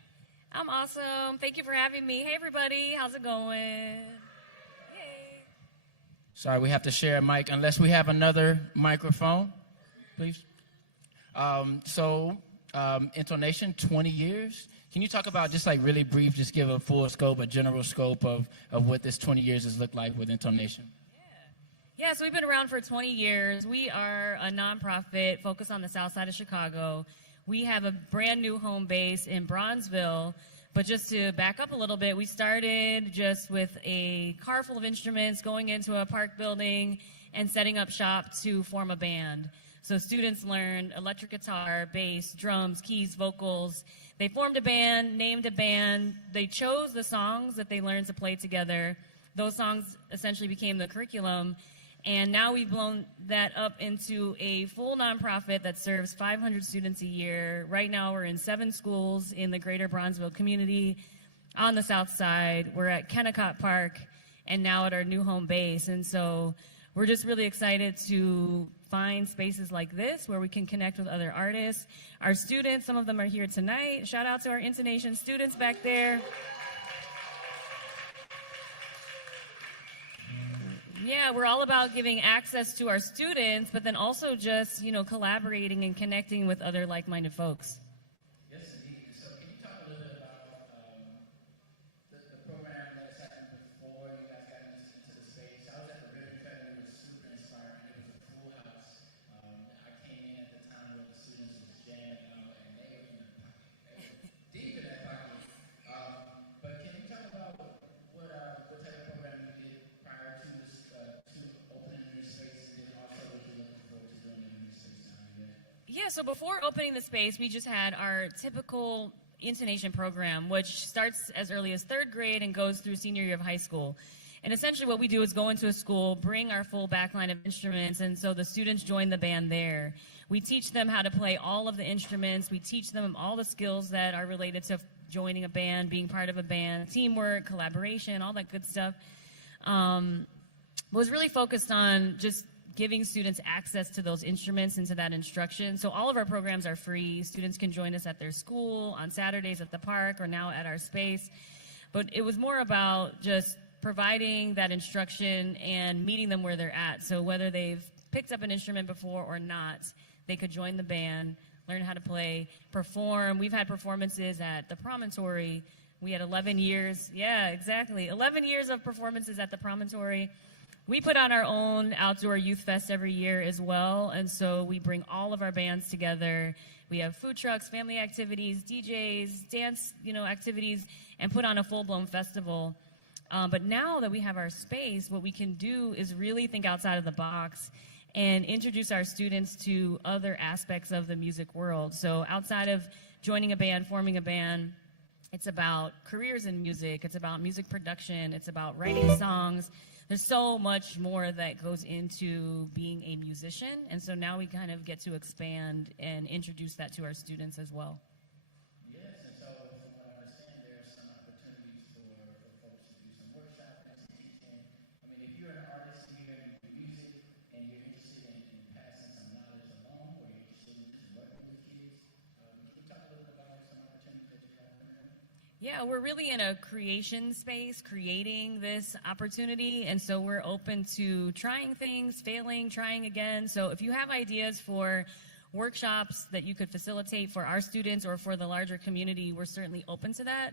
I'm awesome. Thank you for having me. Hey, everybody. How's it going? Hey. Sorry, we have to share a mic unless we have another microphone, please. Intonation, 20 years. Can you talk about, just like really brief, just give a full scope, a general scope of what this 20 years has looked like with Intonation? Yeah, so we've been around for 20 years. We are a nonprofit focused on the south side of Chicago. We have a brand new home base in Bronzeville. But just to back up a little bit, we started just with a car full of instruments, going into a park building and setting up shop to form a band. So students learned electric guitar, bass, drums, keys, vocals. They formed a band, named a band. They chose the songs that they learned to play together. Those songs essentially became the curriculum. And now we've blown that up into a full nonprofit that serves 500 students a year. Right now we're in 7 schools in the greater Bronzeville community on the south side. We're at Kennecott Park and now at our new home base. And so we're just really excited to find spaces like this where we can connect with other artists. Our students, some of them are here tonight. Shout out to our Intonation students back there. Yeah, we're all about giving access to our students, but then also just, collaborating and connecting with other like-minded folks. Yes, indeed. So can you talk a little bit about the program that has happened before you guys got into the space? I was at the Ribbon Cutting. It was super inspiring. It was a full house. I came in at the time when the students was jamming out, and they were in the pocket. They were deep in that pocket. But can you talk about what type of program you did prior to this, to opening a new space, and then also what you're looking forward to doing in a new space now? Yeah, so before opening the space, we just had our typical Intonation program, which starts as early as 3rd grade and goes through senior year of high school. And essentially what we do is go into a school, bring our full backline of instruments, and so the students join the band there. We teach them how to play all of the instruments. We teach them all the skills that are related to joining a band, being part of a band, teamwork, collaboration, all that good stuff. Was really focused on just giving students access to those instruments and to that instruction. So all of our programs are free. Students can join us at their school, on Saturdays at the park, or now at our space. But it was more about just providing that instruction and meeting them where they're at. So whether they've picked up an instrument before or not, they could join the band, learn how to play, perform. We've had performances at the Promontory. We had 11 years. Yeah, exactly. 11 years of performances at the Promontory. We put on our own outdoor youth fest every year as well, and so we bring all of our bands together. We have food trucks, family activities, DJs, dance, activities, and put on a full-blown festival. But now that we have our space, what we can do is really think outside of the box and introduce our students to other aspects of the music world. So outside of joining a band, forming a band, it's about careers in music, it's about music production, it's about writing songs. There's so much more that goes into being a musician, and so now we kind of get to expand and introduce that to our students as well. Yes, and so from what I understand, there are some opportunities for folks to do some workshops and some teaching. I mean, if you're an artist here and you do music and you're interested in passing some knowledge along, or you're interested in just working with kids, can you talk a little bit about some opportunities that you have coming up? Yeah, we're really in a creation space, creating this opportunity. And so we're open to trying things, failing, trying again. So if you have ideas for workshops that you could facilitate for our students or for the larger community, we're certainly open to that.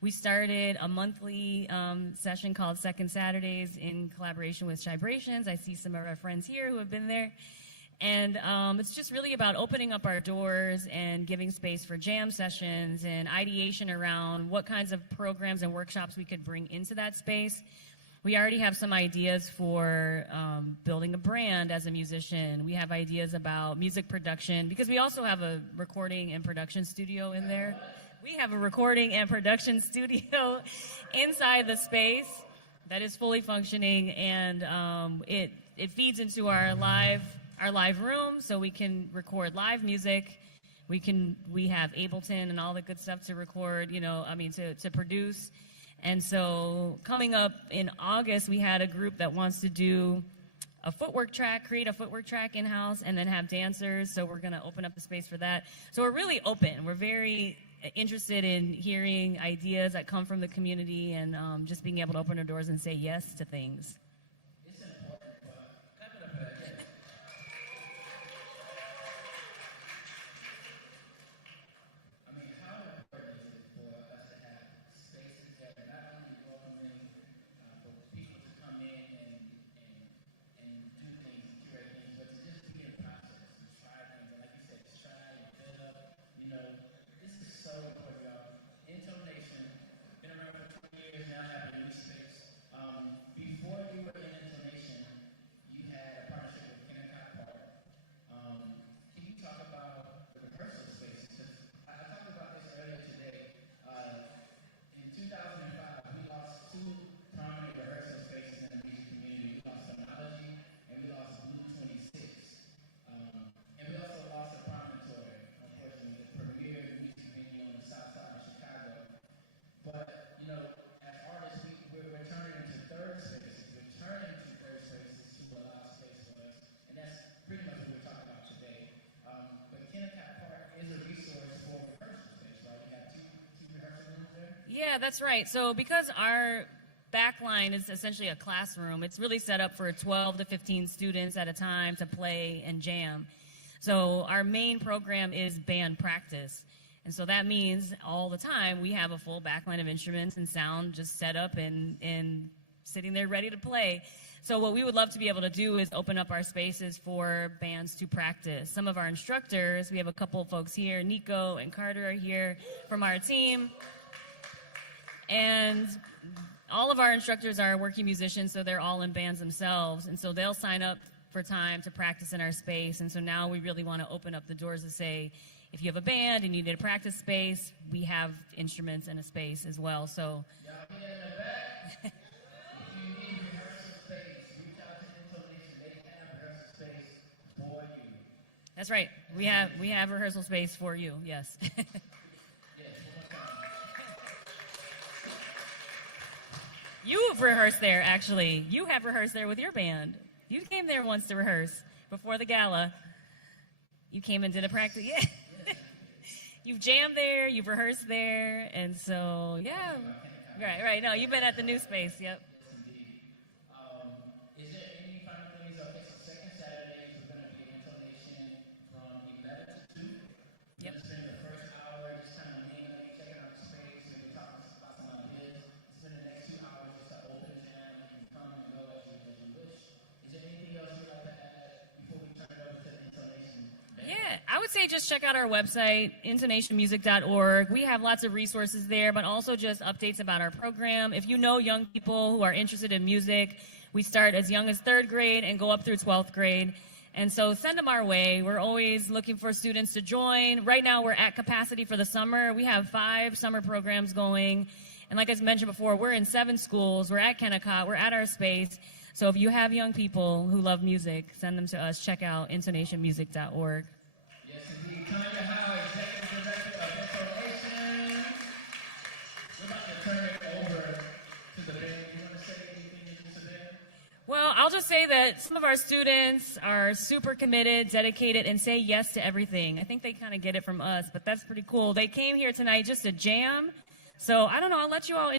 We started a monthly session called Second Saturdays in collaboration with Chibrations. I see some of our friends here who have been there. And it's just really about opening up our doors and giving space for jam sessions and ideation around what kinds of programs and workshops we could bring into that space. We already have some ideas for building a brand as a musician. We have ideas about music production because we also have a recording and production studio in there. We have a recording and production studio inside the space that is fully functioning, and it feeds into our live room, so we can record live music. We have Ableton and all the good stuff to record, to produce. And so coming up in August, we had a group that wants to do a footwork track, create a footwork track in-house, and then have dancers. So we're going to open up the space for that. So we're really open. We're very interested in hearing ideas that come from the community and just being able to open our doors and say yes to things. Yeah, that's right. So because our backline is essentially a classroom, it's really set up for 12 to 15 students at a time to play and jam. So our main program is band practice. And so that means all the time we have a full backline of instruments and sound just set up and sitting there ready to play. So what we would love to be able to do is open up our spaces for bands to practice. Some of our instructors, we have a couple of folks here, Nico and Carter are here from our team. And all of our instructors are working musicians, so they're all in bands themselves. And so they'll sign up for time to practice in our space. And so now we really want to open up the doors to say, if you have a band and you need a practice space, we have instruments and a space as well. So. That's right. We have rehearsal space for you. Yes. You've rehearsed there, actually. You have rehearsed there with your band. You came there once to rehearse before the gala. You came and did a practice. Yeah. You've jammed there. You've rehearsed there, and so yeah. Right. No, you've been at the new space. Yep. I would say just check out our website, intonationmusic.org. We have lots of resources there, but also just updates about our program. If you know young people who are interested in music, we start as young as 3rd grade and go up through 12th grade. And so send them our way. We're always looking for students to join. Right now we're at capacity for the summer. We have 5 summer programs going. And like I mentioned before, we're in 7 schools. We're at Kennecott. We're at our space. So if you have young people who love music, send them to us. Check out intonationmusic.org. Tanya Howe, Executive Director of Mentoration. We're about to turn it over to the band. You want to say anything to the band? Well, I'll just say that some of our students are super committed, dedicated, and say yes to everything. I think they kind of get it from us, but that's pretty cool. They came here tonight just to jam. So I don't know, I'll let you all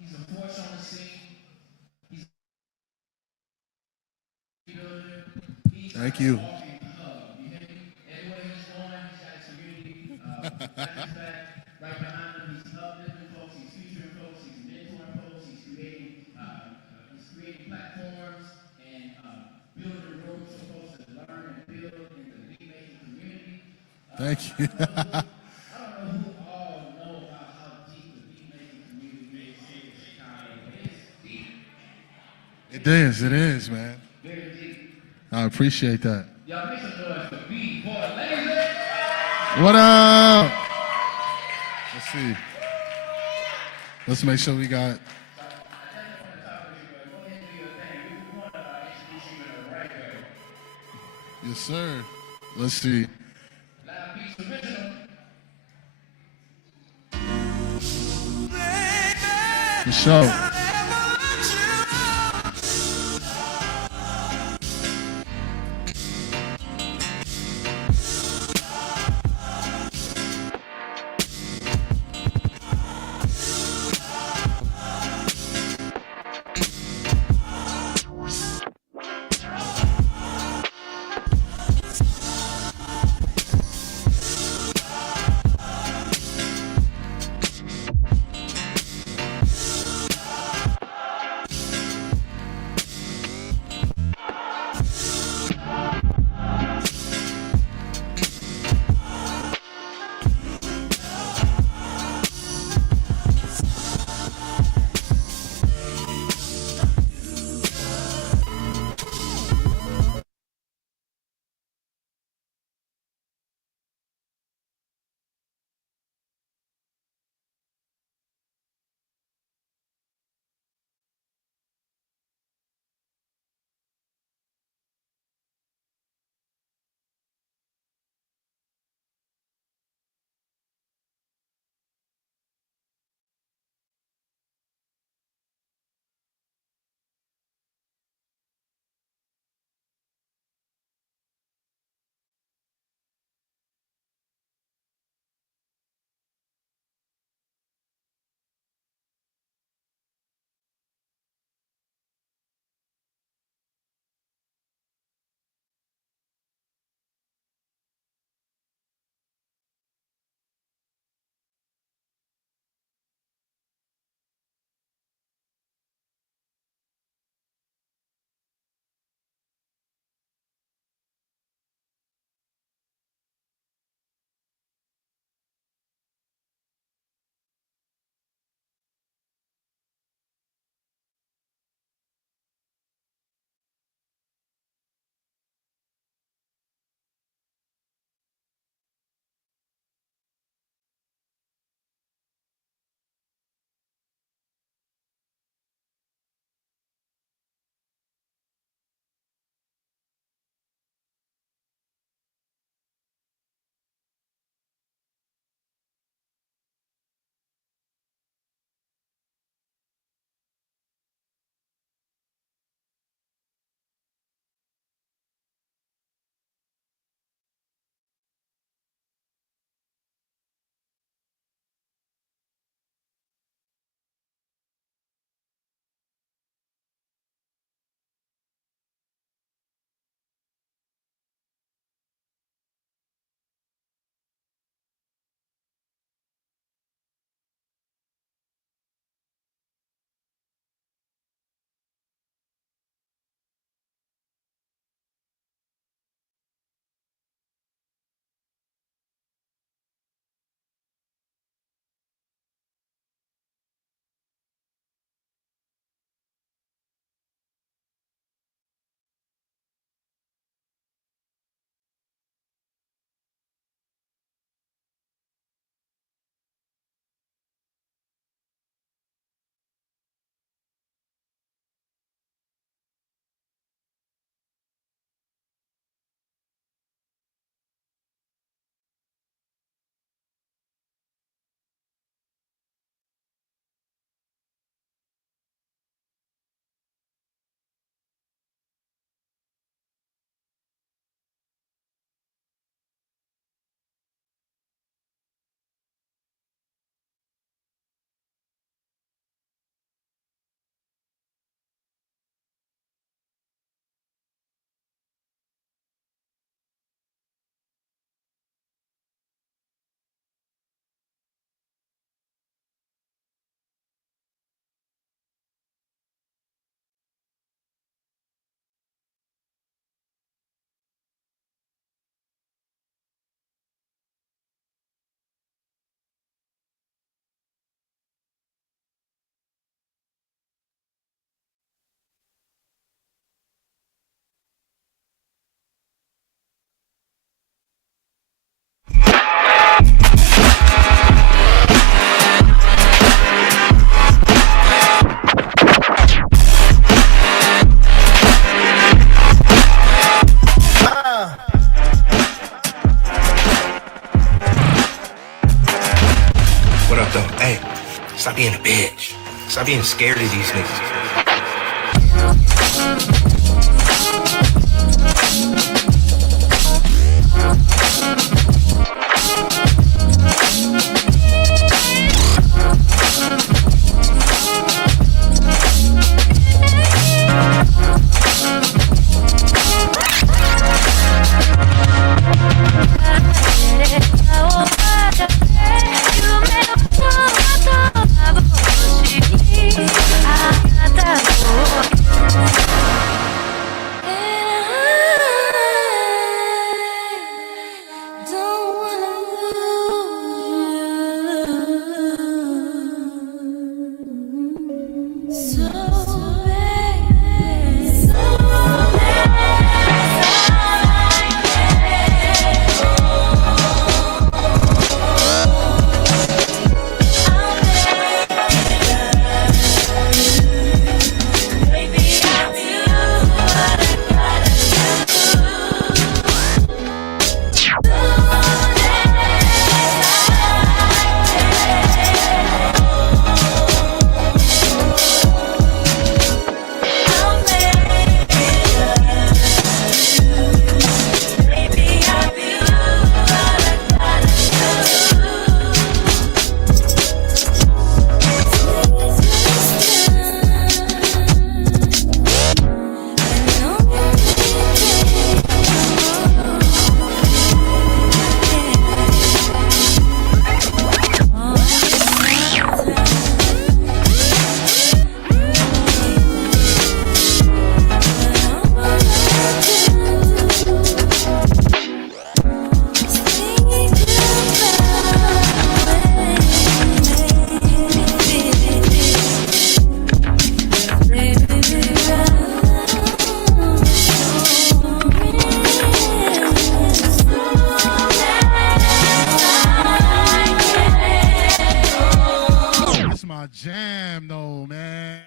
He's a force on the scene. He's a builder. Thank you. Everywhere he's going, he's got his community got his back. Right behind him, he's uplifting folks, he's featuring folks, he's mentoring folks, he's creating platforms and building groups for folks to learn and build in the beat making community. Thank you. I don't know who all know about how deep the beat making community is here in Chicago, but it's deep. It is, man. Very deep. I appreciate that. Y'all make some noise for B-Boy Lazy. What up? Let's see. Let's make sure we got. Yes, sir. Let's see. For sure. being a bitch. Stop being scared of these niggas. Jam though, man.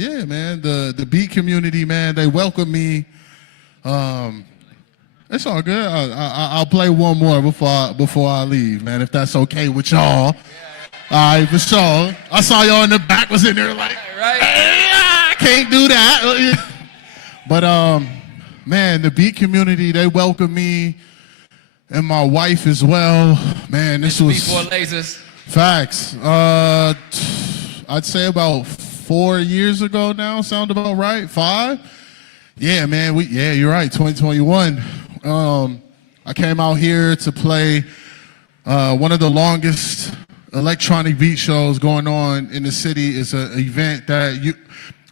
Yeah, man, the beat community, man, they welcome me. It's all good. I'll play one more before I leave, man, if that's okay with y'all. All right, for sure. I saw y'all in the back was in there like, hey, I can't do that. But man, the beat community, they welcome me and my wife as well. Man, this was Before lasers. facts. I'd say about 4 years ago now. Sound about right? 5? Yeah, man. You're right. 2021. I came out here to play one of the longest electronic beat shows going on in the city. It's an event that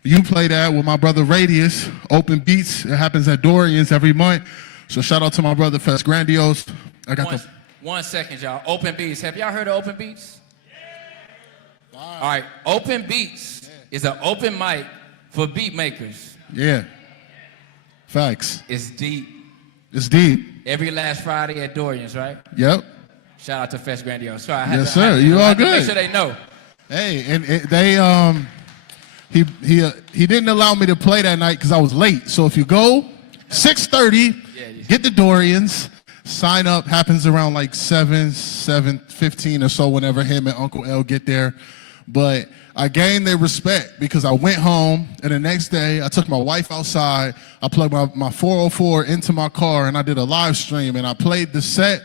you played at with my brother Radius, Open Beats. It happens at Dorian's every month. So shout out to my brother Fest Grandiose. I got 1 second, y'all. Open Beats. Have y'all heard of Open Beats? Yeah. All right. Open Beats is an open mic for beat makers. Yeah. Facts. It's deep. It's deep. Every last Friday at Dorian's, right? Yep. Shout out to Fest Grandiose. So Yes, sir. You all good. Make sure they know. Hey, and he didn't allow me to play that night because I was late. So if you go 6:30, get the Dorians, sign up. Happens around like 7:15 or so whenever him and Uncle L get there. But I gained their respect because I went home, and the next day I took my wife outside. I plugged my 404 into my car, and I did a live stream, and I played the set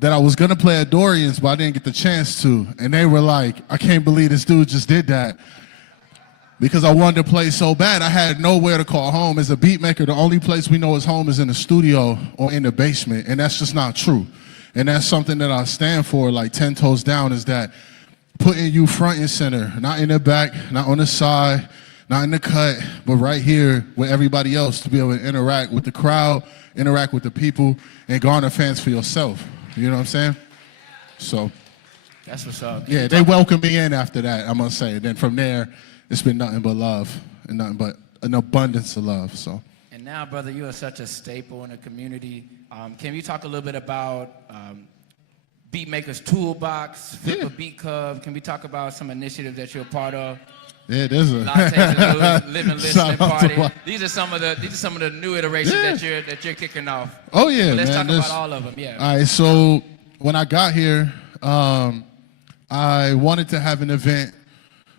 that I was gonna play at Dorian's, but I didn't get the chance to. And they were like, I can't believe this dude just did that. Because I wanted to play so bad, I had nowhere to call home. As a beat maker, the only place we know is home is in the studio or in the basement, and that's just not true. And that's something that I stand for, like 10 toes down, is that putting you front and center, not in the back, not on the side, not in the cut, but right here with everybody else to be able to interact with the crowd, interact with the people, and garner fans for yourself. You know what I'm saying? So that's what's up. Yeah, they welcomed me in after that, I must say. And then from there, it's been nothing but love and nothing but an abundance of love. So. And now, brother, you are such a staple in the community. Can you talk a little bit about Beatmakers Toolbox, Flip a Beat Club? Can we talk about some initiatives that you're a part of? Yeah, there's a Lattes, living, listening party. These are some of the new iterations that you're kicking off. Oh yeah, so let's man. talk about all of them. Yeah. All right. So when I got here, I wanted to have an event.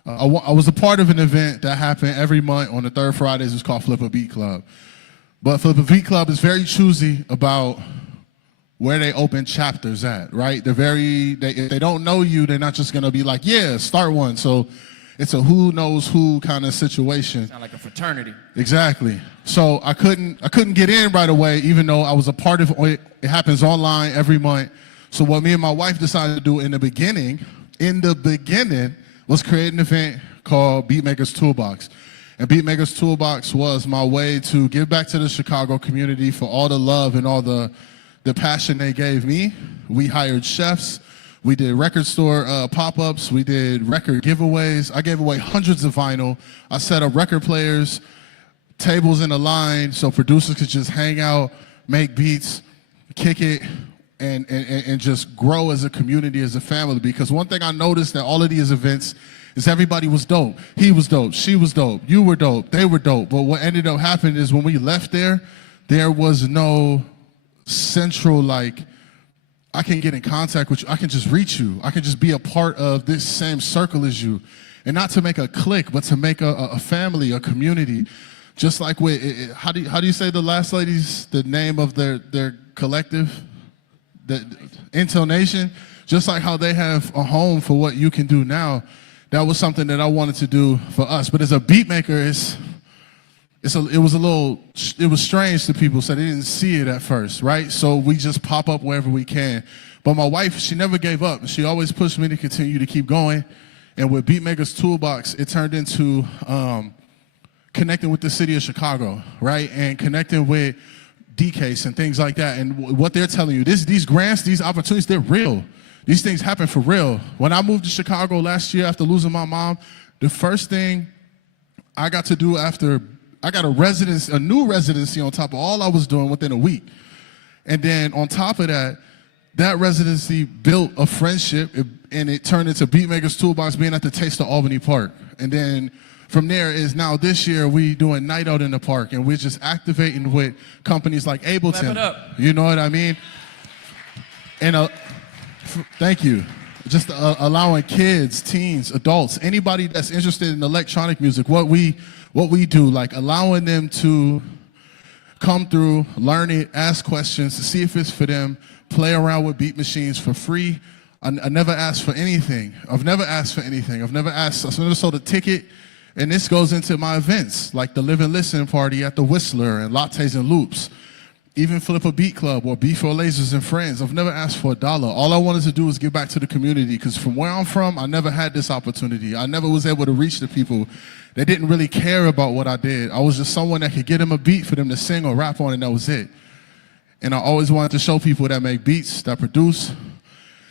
I was a part of an event that happened every month on the third Fridays. It's called Flip a Beat Club. But Flip a Beat Club is very choosy about where they open chapters at, right? If they don't know you, they're not just gonna be like, yeah, start one. So it's a who knows who kind of situation. Sound like a fraternity. Exactly. So I couldn't get in right away, even though I was a part of it. It happens online every month. So what me and my wife decided to do in the beginning was create an event called Beatmakers Toolbox. And Beatmakers Toolbox was my way to give back to the Chicago community for all the love and all the passion they gave me. We hired chefs. We did record store pop-ups. We did record giveaways. I gave away hundreds of vinyl. I set up record players, tables in a line so producers could just hang out, make beats, kick it, and just grow as a community, as a family. Because one thing I noticed at all of these events is everybody was dope. He was dope. She was dope. You were dope. They were dope. But what ended up happening is when we left there was no central, like, I can get in contact with you. I can just reach you. I can just be a part of this same circle as you. And not to make a clique, but to make a family, a community. Just like with, how do you say the last ladies, the name of their collective? The Intonation. Just like how they have a home for what you can do now. That was something that I wanted to do for us. But as a beat maker, it was strange to people, so they didn't see it at first, right? So we just pop up wherever we can. But my wife, she never gave up. She always pushed me to continue to keep going. And with Beatmakers Toolbox, it turned into connecting with the city of Chicago, right? And connecting with DCase and things like that. And what they're telling you, these grants, these opportunities, they're real. These things happen for real. When I moved to Chicago last year after losing my mom, the first thing I got to do after I got a new residency on top of all I was doing within a week. And then on top of that, that residency built a friendship, and it turned into Beatmakers Toolbox being at the Taste of Albany Park. And then from there is now this year we doing Night Out in the Park, and we're just activating with companies like Ableton. Clap it up. You know what I mean? And thank you. Just allowing kids, teens, adults, anybody that's interested in electronic music, what we do, like allowing them to come through, learn it, ask questions, to see if it's for them, play around with beat machines for free. I never asked for anything. I've never asked. I've never sold a ticket. And this goes into my events, like the Live and Listen party at the Whistler and Lattes and Loops. Even Flip a Beat Club or Before Lasers and Friends. I've never asked for $1. All I wanted to do was give back to the community, because from where I'm from, I never had this opportunity. I never was able to reach the people that didn't really care about what I did. I was just someone that could get them a beat for them to sing or rap on, and that was it. And I always wanted to show people that make beats, that produce.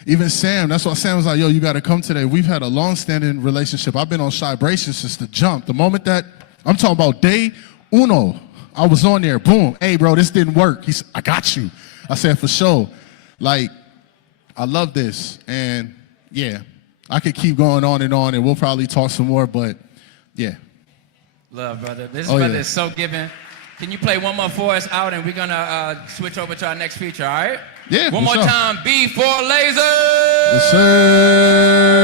Even Sam, that's why Sam was like, yo, you gotta come today. We've had a long-standing relationship. I've been on Shybration since the jump. The moment that, I'm talking about day uno, I was on there, boom, hey bro, this didn't work. He said, I got you. I said, for sure. Like, I love this. And yeah, I could keep going on, and we'll probably talk some more, but yeah. Love, brother. This brother is so giving. Can you play one more for us out, and we're gonna switch over to our next feature, all right? Yeah, one more time, Before Lasers! Yes, sir.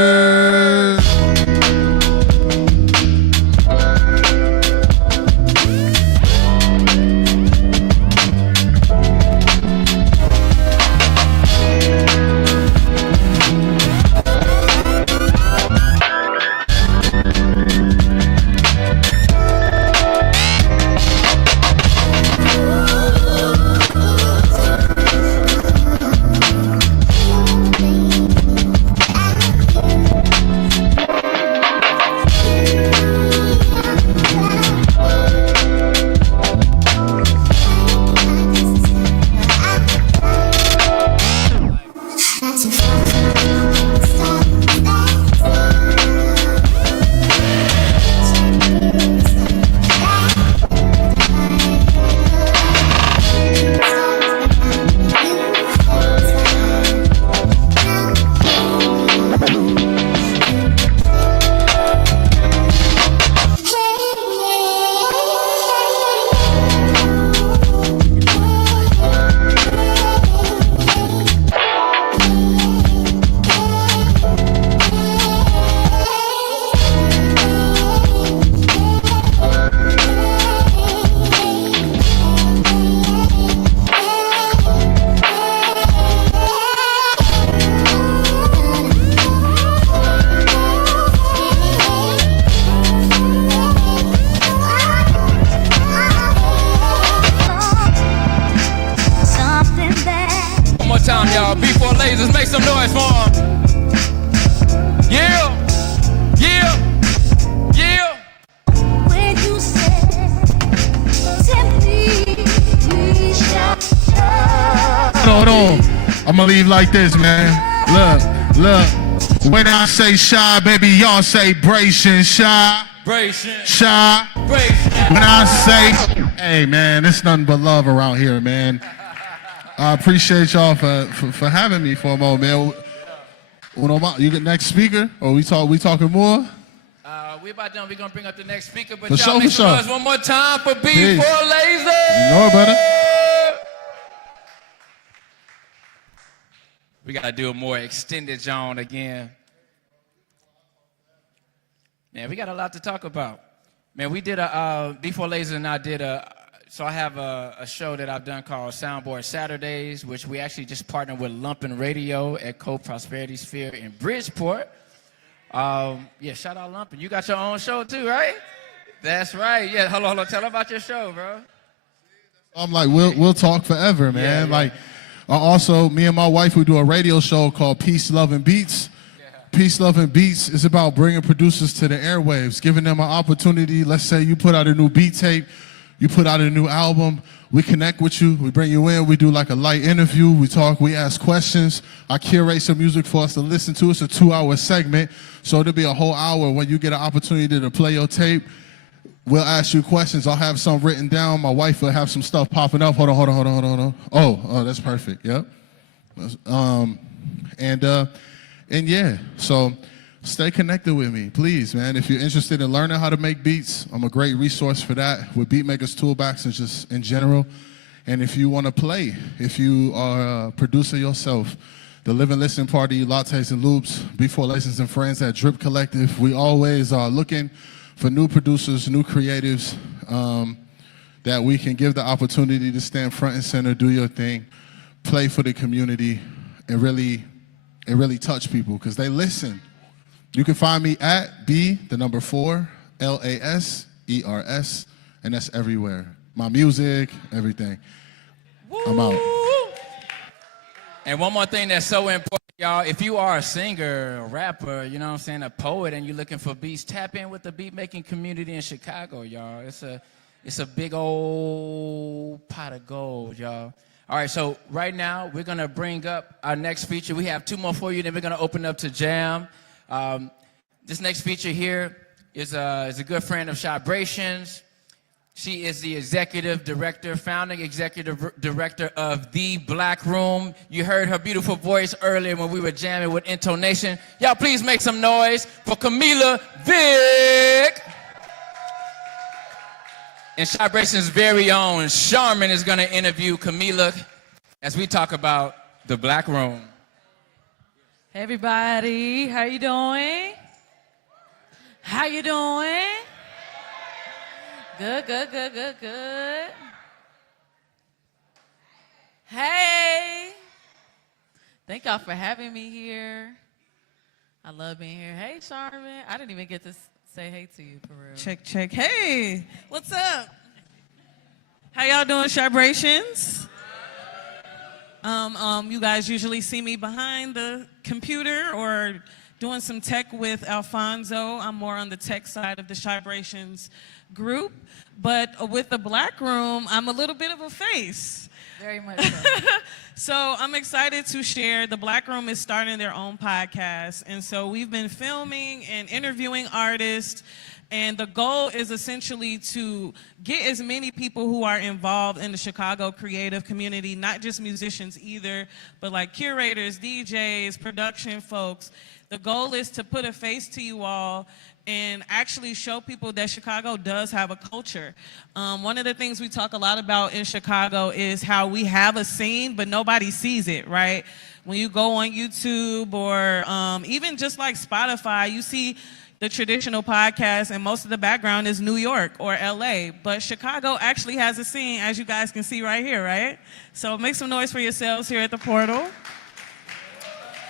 Like this, man. Look. When I say shy, baby, y'all say bration. Shy. Shy. When I say, hey, man, it's nothing but love around here, man. I appreciate y'all for having me for a moment, man. You get next speaker, or we talking more? We about done. We're gonna bring up the next speaker, but for y'all make some noise one more time for Before Lasers. You know it, brother. We gotta do a more extended John again. Man, we got a lot to talk about. Man, we did Before Lasers and I did so I have a show that I've done called Soundboard Saturdays, which we actually just partnered with Lumpin' Radio at Co-Prosperity Sphere in Bridgeport. Yeah, shout out Lumpin'. You got your own show too, right? That's right. Yeah, hold on. Tell them about your show, bro. I'm like, we'll talk forever, man. Yeah. Like, also, me and my wife, we do a radio show called Peace, Love, and Beats. Yeah. Peace, Love, and Beats is about bringing producers to the airwaves, giving them an opportunity. Let's say you put out a new beat tape, you put out a new album, we connect with you, we bring you in, we do like a light interview, we talk, we ask questions. I curate some music for us to listen to. It's a 2-hour segment, so it'll be a whole hour when you get an opportunity to play your tape. We'll ask you questions. I'll have some written down. My wife will have some stuff popping up. Hold on. Oh, that's perfect. Yep. And yeah, so stay connected with me, please, man. If you're interested in learning how to make beats, I'm a great resource for that with Beatmakers Toolbox and just in general. And if you want to play, if you are a producer yourself, the Live and Listen Party, Lattes and Loops, Before Lasers and Friends at Drip Collective, we always are looking for new producers, new creatives, that we can give the opportunity to stand front and center, do your thing, play for the community, and really it really touched people because they listen. You can find me at B4 LASERS, and that's everywhere. My music, everything. I'm out. And one more thing that's so important, y'all, if you are a singer, a rapper, you know what I'm saying, a poet, and you're looking for beats, tap in with the beat-making community in Chicago, y'all. It's a big old pot of gold, y'all. All right, so right now, we're going to bring up our next feature. We have two more for you, then we're going to open up to jam. This next feature here is a good friend of Shibrations. She is the executive director, founding executive director of The Black Room. You heard her beautiful voice earlier when we were jamming with intonation. Y'all please make some noise for Camila Vick. And Shibrations' very own Charmin is gonna interview Camila as we talk about The Black Room. Hey everybody, how you doing? How you doing? Good, good, good, good, good. Hey, thank y'all for having me here. I love being here. Hey, Charmin. I didn't even get to say hey to you, for real. Check, check. Hey, what's up? How y'all doing, Shibrations? You guys usually see me behind the computer or doing some tech with Alfonso. I'm more on the tech side of the Shibrations group, but with the Black Room, I'm a little bit of a face. Very much so. So I'm excited to share. The Black Room is starting their own podcast, and so we've been filming and interviewing artists, and the goal is essentially to get as many people who are involved in the Chicago creative community, not just musicians either, but like curators, DJs, production folks. The goal is to put a face to you all and actually show people that Chicago does have a culture. One of the things we talk a lot about in Chicago is how we have a scene, but nobody sees it, right? When you go on YouTube or even just like Spotify, you see the traditional podcast and most of the background is New York or LA, but Chicago actually has a scene, as you guys can see right here, right? So make some noise for yourselves here at the portal.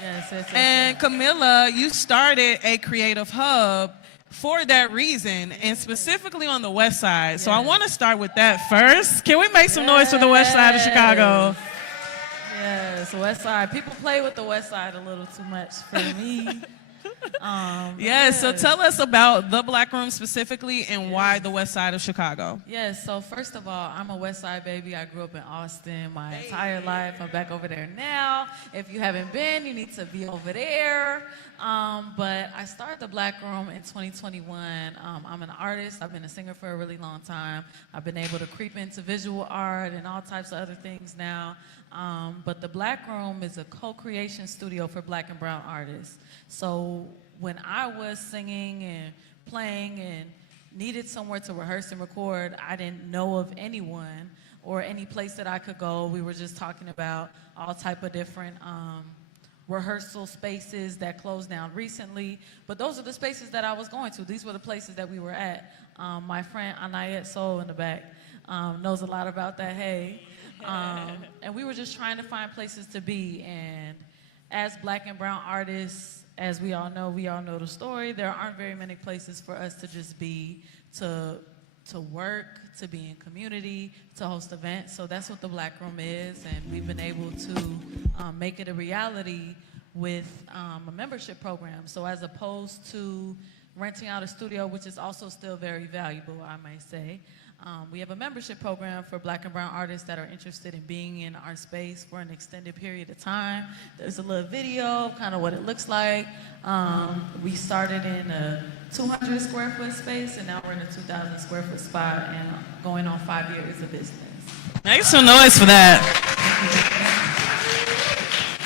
Yes, yes, yes, And Camila, you started a creative hub for that reason, and specifically on the west side. So I want to start with that first. Can we make some noise for the west side of Chicago? Yes, west side. People play with the west side a little too much for me. Yes, so tell us about the Black Room specifically and why the west side of Chicago. Yes, so first of all, I'm a west side baby. I grew up in Austin my entire life. I'm back over there now. If you haven't been, you need to be over there. But I started the Black Room in 2021. I'm an artist. I've been a singer for a really long time. I've been able to creep into visual art and all types of other things now. But the Black Room is a co-creation studio for Black and brown artists. So when I was singing and playing and needed somewhere to rehearse and record, I didn't know of anyone or any place that I could go. We were just talking about all type of different rehearsal spaces that closed down recently. But those are the spaces that I was going to. These were the places that we were at. My friend Anayet Soul in the back knows a lot about that, hey. And we were just trying to find places to be. And as Black and brown artists, as we all know the story, there aren't very many places for us to just be, to work, to be in community, to host events. So that's what the Black Room is, and we've been able to make it a reality with a membership program. So as opposed to renting out a studio, which is also still very valuable, I may say, we have a membership program for Black and brown artists that are interested in being in our space for an extended period of time. There's a little video of kind of what it looks like. We started in a 200 square foot space, and now we're in a 2,000 square foot spot and going on 5 years of business. Make some noise for that.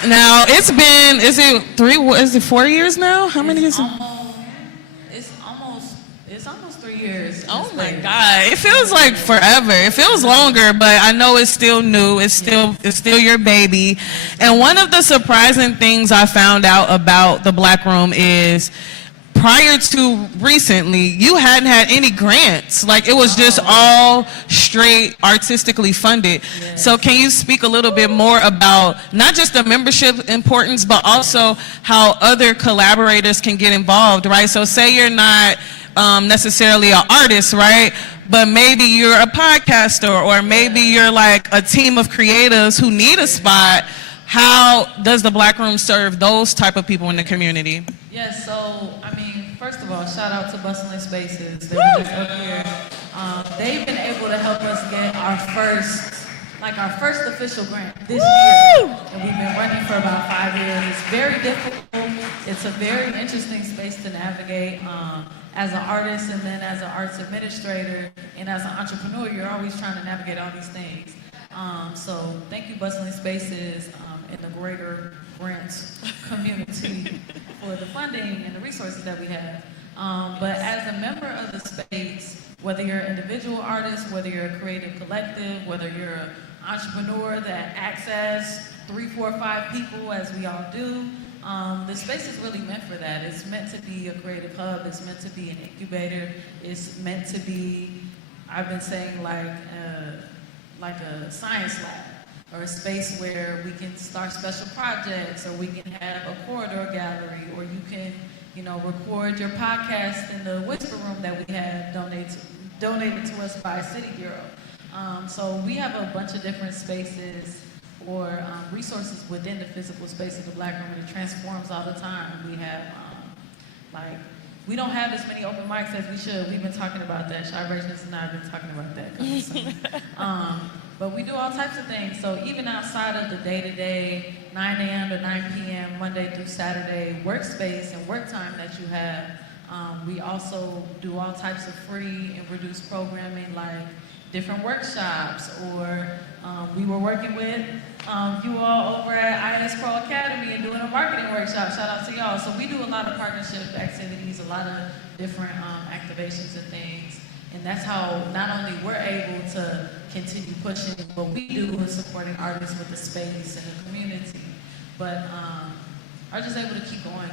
Now, it's been, is it 4 years now? How many is it? It's almost 3 years. Oh my God, it feels like forever. It feels longer, but I know it's still new. It's still your baby. And one of the surprising things I found out about the Black Room is prior to recently, you hadn't had any grants. Like, it was just all straight artistically funded. So can you speak a little bit more about not just the membership importance, but also how other collaborators can get involved, right? So say you're not necessarily an artist, right? But maybe you're a podcaster, or maybe you're like a team of creatives who need a spot. How does the Black Room serve those type of people in the community? Yes, so, I mean, first of all, shout out to Bustling Spaces. They were just up here. They've been able to help us get our first official grant this year. And we've been running for about 5 years. It's very difficult. It's a very interesting space to navigate. As an artist, and then as an arts administrator, and as an entrepreneur, you're always trying to navigate all these things. So thank you, Bustling Spaces, and the greater grants community for the funding and the resources that we have. But as a member of the space, whether you're an individual artist, whether you're a creative collective, whether you're an entrepreneur that access 3, 4, 5 people, as we all do, the space is really meant for that. It's meant to be a creative hub. It's meant to be an incubator. It's meant to be, I've been saying, like a science lab, or a space where we can start special projects, or we can have a corridor gallery, or you can, record your podcast in the Whisper Room that we have donated to us by City Bureau. So we have a bunch of different spaces or resources within the physical space of the Black Room, and it transforms all the time. We have, we don't have as many open mics as we should. We've been talking about that. Shy Racist and I have been talking about that. But we do all types of things. So even outside of the day-to-day, 9 a.m. to 9 p.m., Monday through Saturday workspace and work time that you have, we also do all types of free and reduced programming, like different workshops, or we were working with you all over at IS Pro Academy and doing a marketing workshop. Shout out to y'all. So we do a lot of partnership activities, a lot of different activations and things. And that's how not only we're able to continue pushing what we do in supporting artists with the space and the community, but are just able to keep going.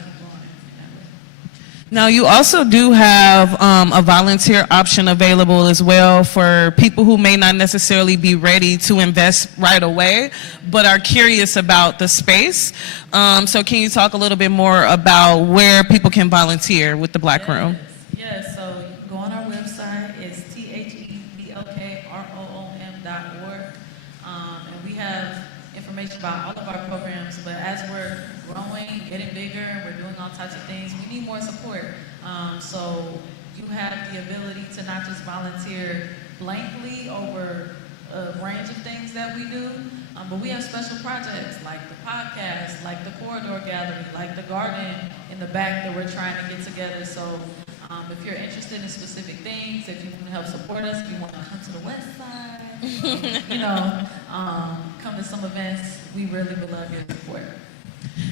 Now, you also do have a volunteer option available as well for people who may not necessarily be ready to invest right away, but are curious about the space. So can you talk a little bit more about where people can volunteer with the Black Room? Yes, so you can go on our website. It's theblkroom.org. And we have information about all of our programs, but as we're growing, getting bigger, and we're doing all types of things, we need more support. So you have the ability to not just volunteer blankly over a range of things that we do, but we have special projects like the podcast, like the corridor gallery, like the garden in the back that we're trying to get together. So if you're interested in specific things, if you want to help support us, if you want to come to the West Side, come to some events, we really would love your support.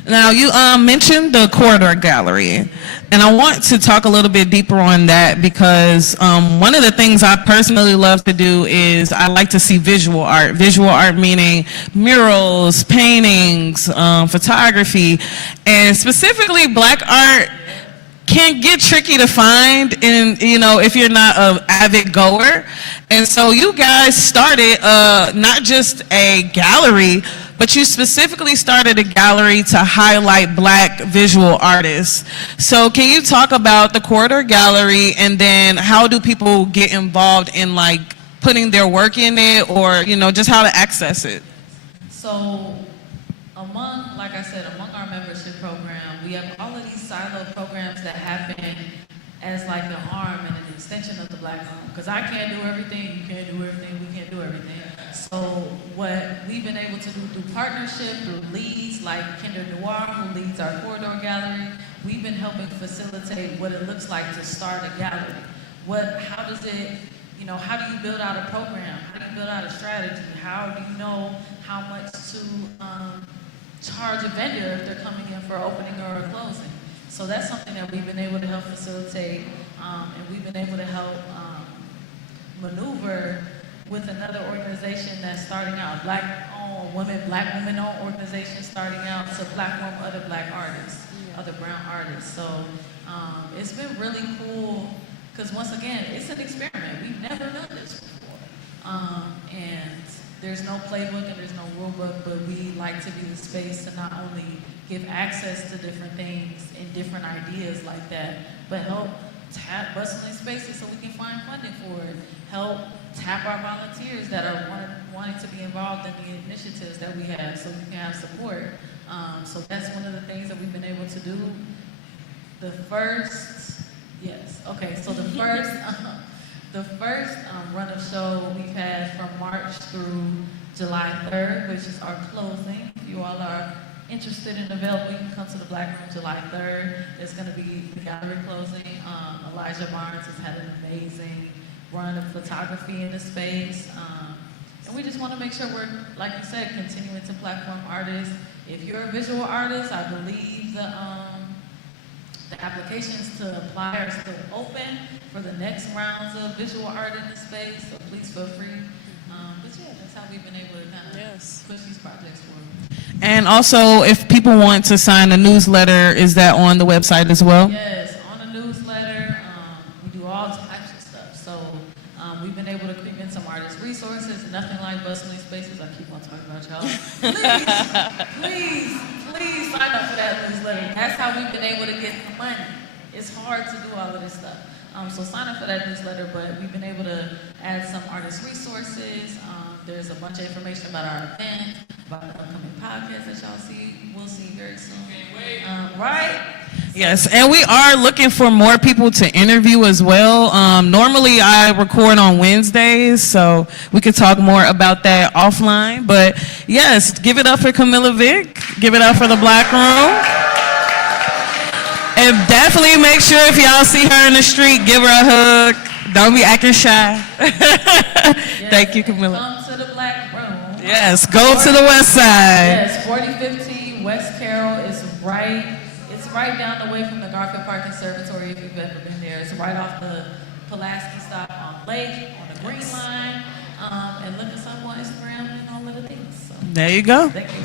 Now, you mentioned the corridor gallery, and I want to talk a little bit deeper on that because one of the things I personally love to do is I like to see visual art. Visual art meaning murals, paintings, photography, and specifically Black art can get tricky to find if you're not an avid goer. And so you guys started not just a gallery, but you specifically started a gallery to highlight Black visual artists. So can you talk about the Corridor Gallery, and then how do people get involved in putting their work in it, or just how to access it? So among our membership program, we have all of these siloed programs that happen as like an arm and an extension of the Black Room. Because I can't do everything, you can't do everything, we can't do everything. So what we've been able to do through partnership, through leads like Kinder Noir, who leads our Corridor Gallery, we've been helping facilitate what it looks like to start a gallery. How do you build out a program? How do you build out a strategy? How do you know how much to charge a vendor if they're coming in for an opening or a closing? So that's something that we've been able to help facilitate, and we've been able to help maneuver with another organization that's starting out, Black women-owned organization starting out to platform other Black artists, other brown artists. So It's been really cool because once again, it's an experiment. We've never done this before. And there's no playbook and there's no rule book, but we like to be the space to not only give access to different things and different ideas like that, but help tap bustling spaces so we can find funding for it. Help tap our volunteers that are wanting to be involved in the initiatives that we have so we can have support. So that's one of the things that we've been able to do. The first run of show we've had from March through July 3rd, which is our closing. If you all are interested and available, you can come to the Black Room July 3rd. It's going to be the gallery closing. Elijah Barnes has had an amazing run of photography in the space. And we just want to make sure we're, like you said, continuing to platform artists. If you're a visual artist, I believe the applications to apply are still open for the next rounds of visual art in the space, so please feel free. But yeah, that's how we've been able to kind of push these projects forward. And also, if people want to sign a newsletter, is that on the website as well? Yes, on the newsletter, we do all types of stuff. So we've been able to creep in some artist resources, nothing like bustling spaces. I keep on talking about y'all. Please sign up for that newsletter. That's how we've been able to get the money. It's hard to do all of this stuff. So sign up for that newsletter, but we've been able to add some artist resources. There's a bunch of information about our event, about the upcoming podcast that y'all will see very soon. Right? Yes, and we are looking for more people to interview as well. Normally I record on Wednesdays, so we could talk more about that offline. But yes, give it up for Camilla Vick. Give it up for the Black Room. And definitely make sure if y'all see her in the street, give her a hug. Don't be acting shy. Thank you, Camilla. Come to the Black Room. Yes, go to the west side. Yes, 4015 West Carroll is it's right down the way from the Garfield Park Conservatory if you've ever been there. It's right off the Pulaski stop on Lake, on the Green Line. And look us up on Instagram and all of the things. So, there you go. thank you.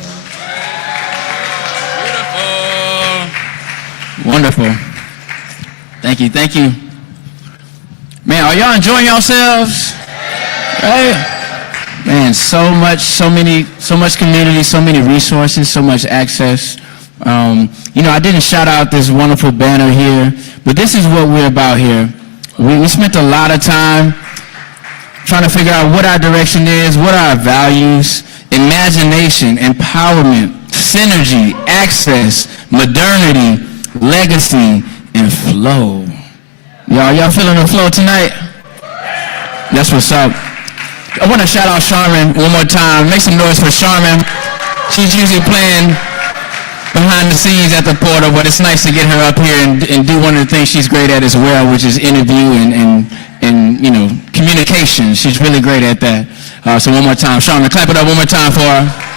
Wonderful. Thank you. Man, are y'all enjoying yourselves? Right? Man, so much community, so many resources, so much access. I didn't shout out this wonderful banner here, but this is what we're about here. We spent a lot of time trying to figure out what our direction is, what are our values, imagination, empowerment, synergy, access, modernity, legacy, and flow. Y'all feeling the flow tonight? That's what's up. I want to shout out Charmin one more time. Make some noise for Charmin. She's usually playing behind the scenes at the portal, but it's nice to get her up here and do one of the things she's great at as well, which is interview and communication. She's really great at that. So one more time, Charmin, clap it up one more time for her.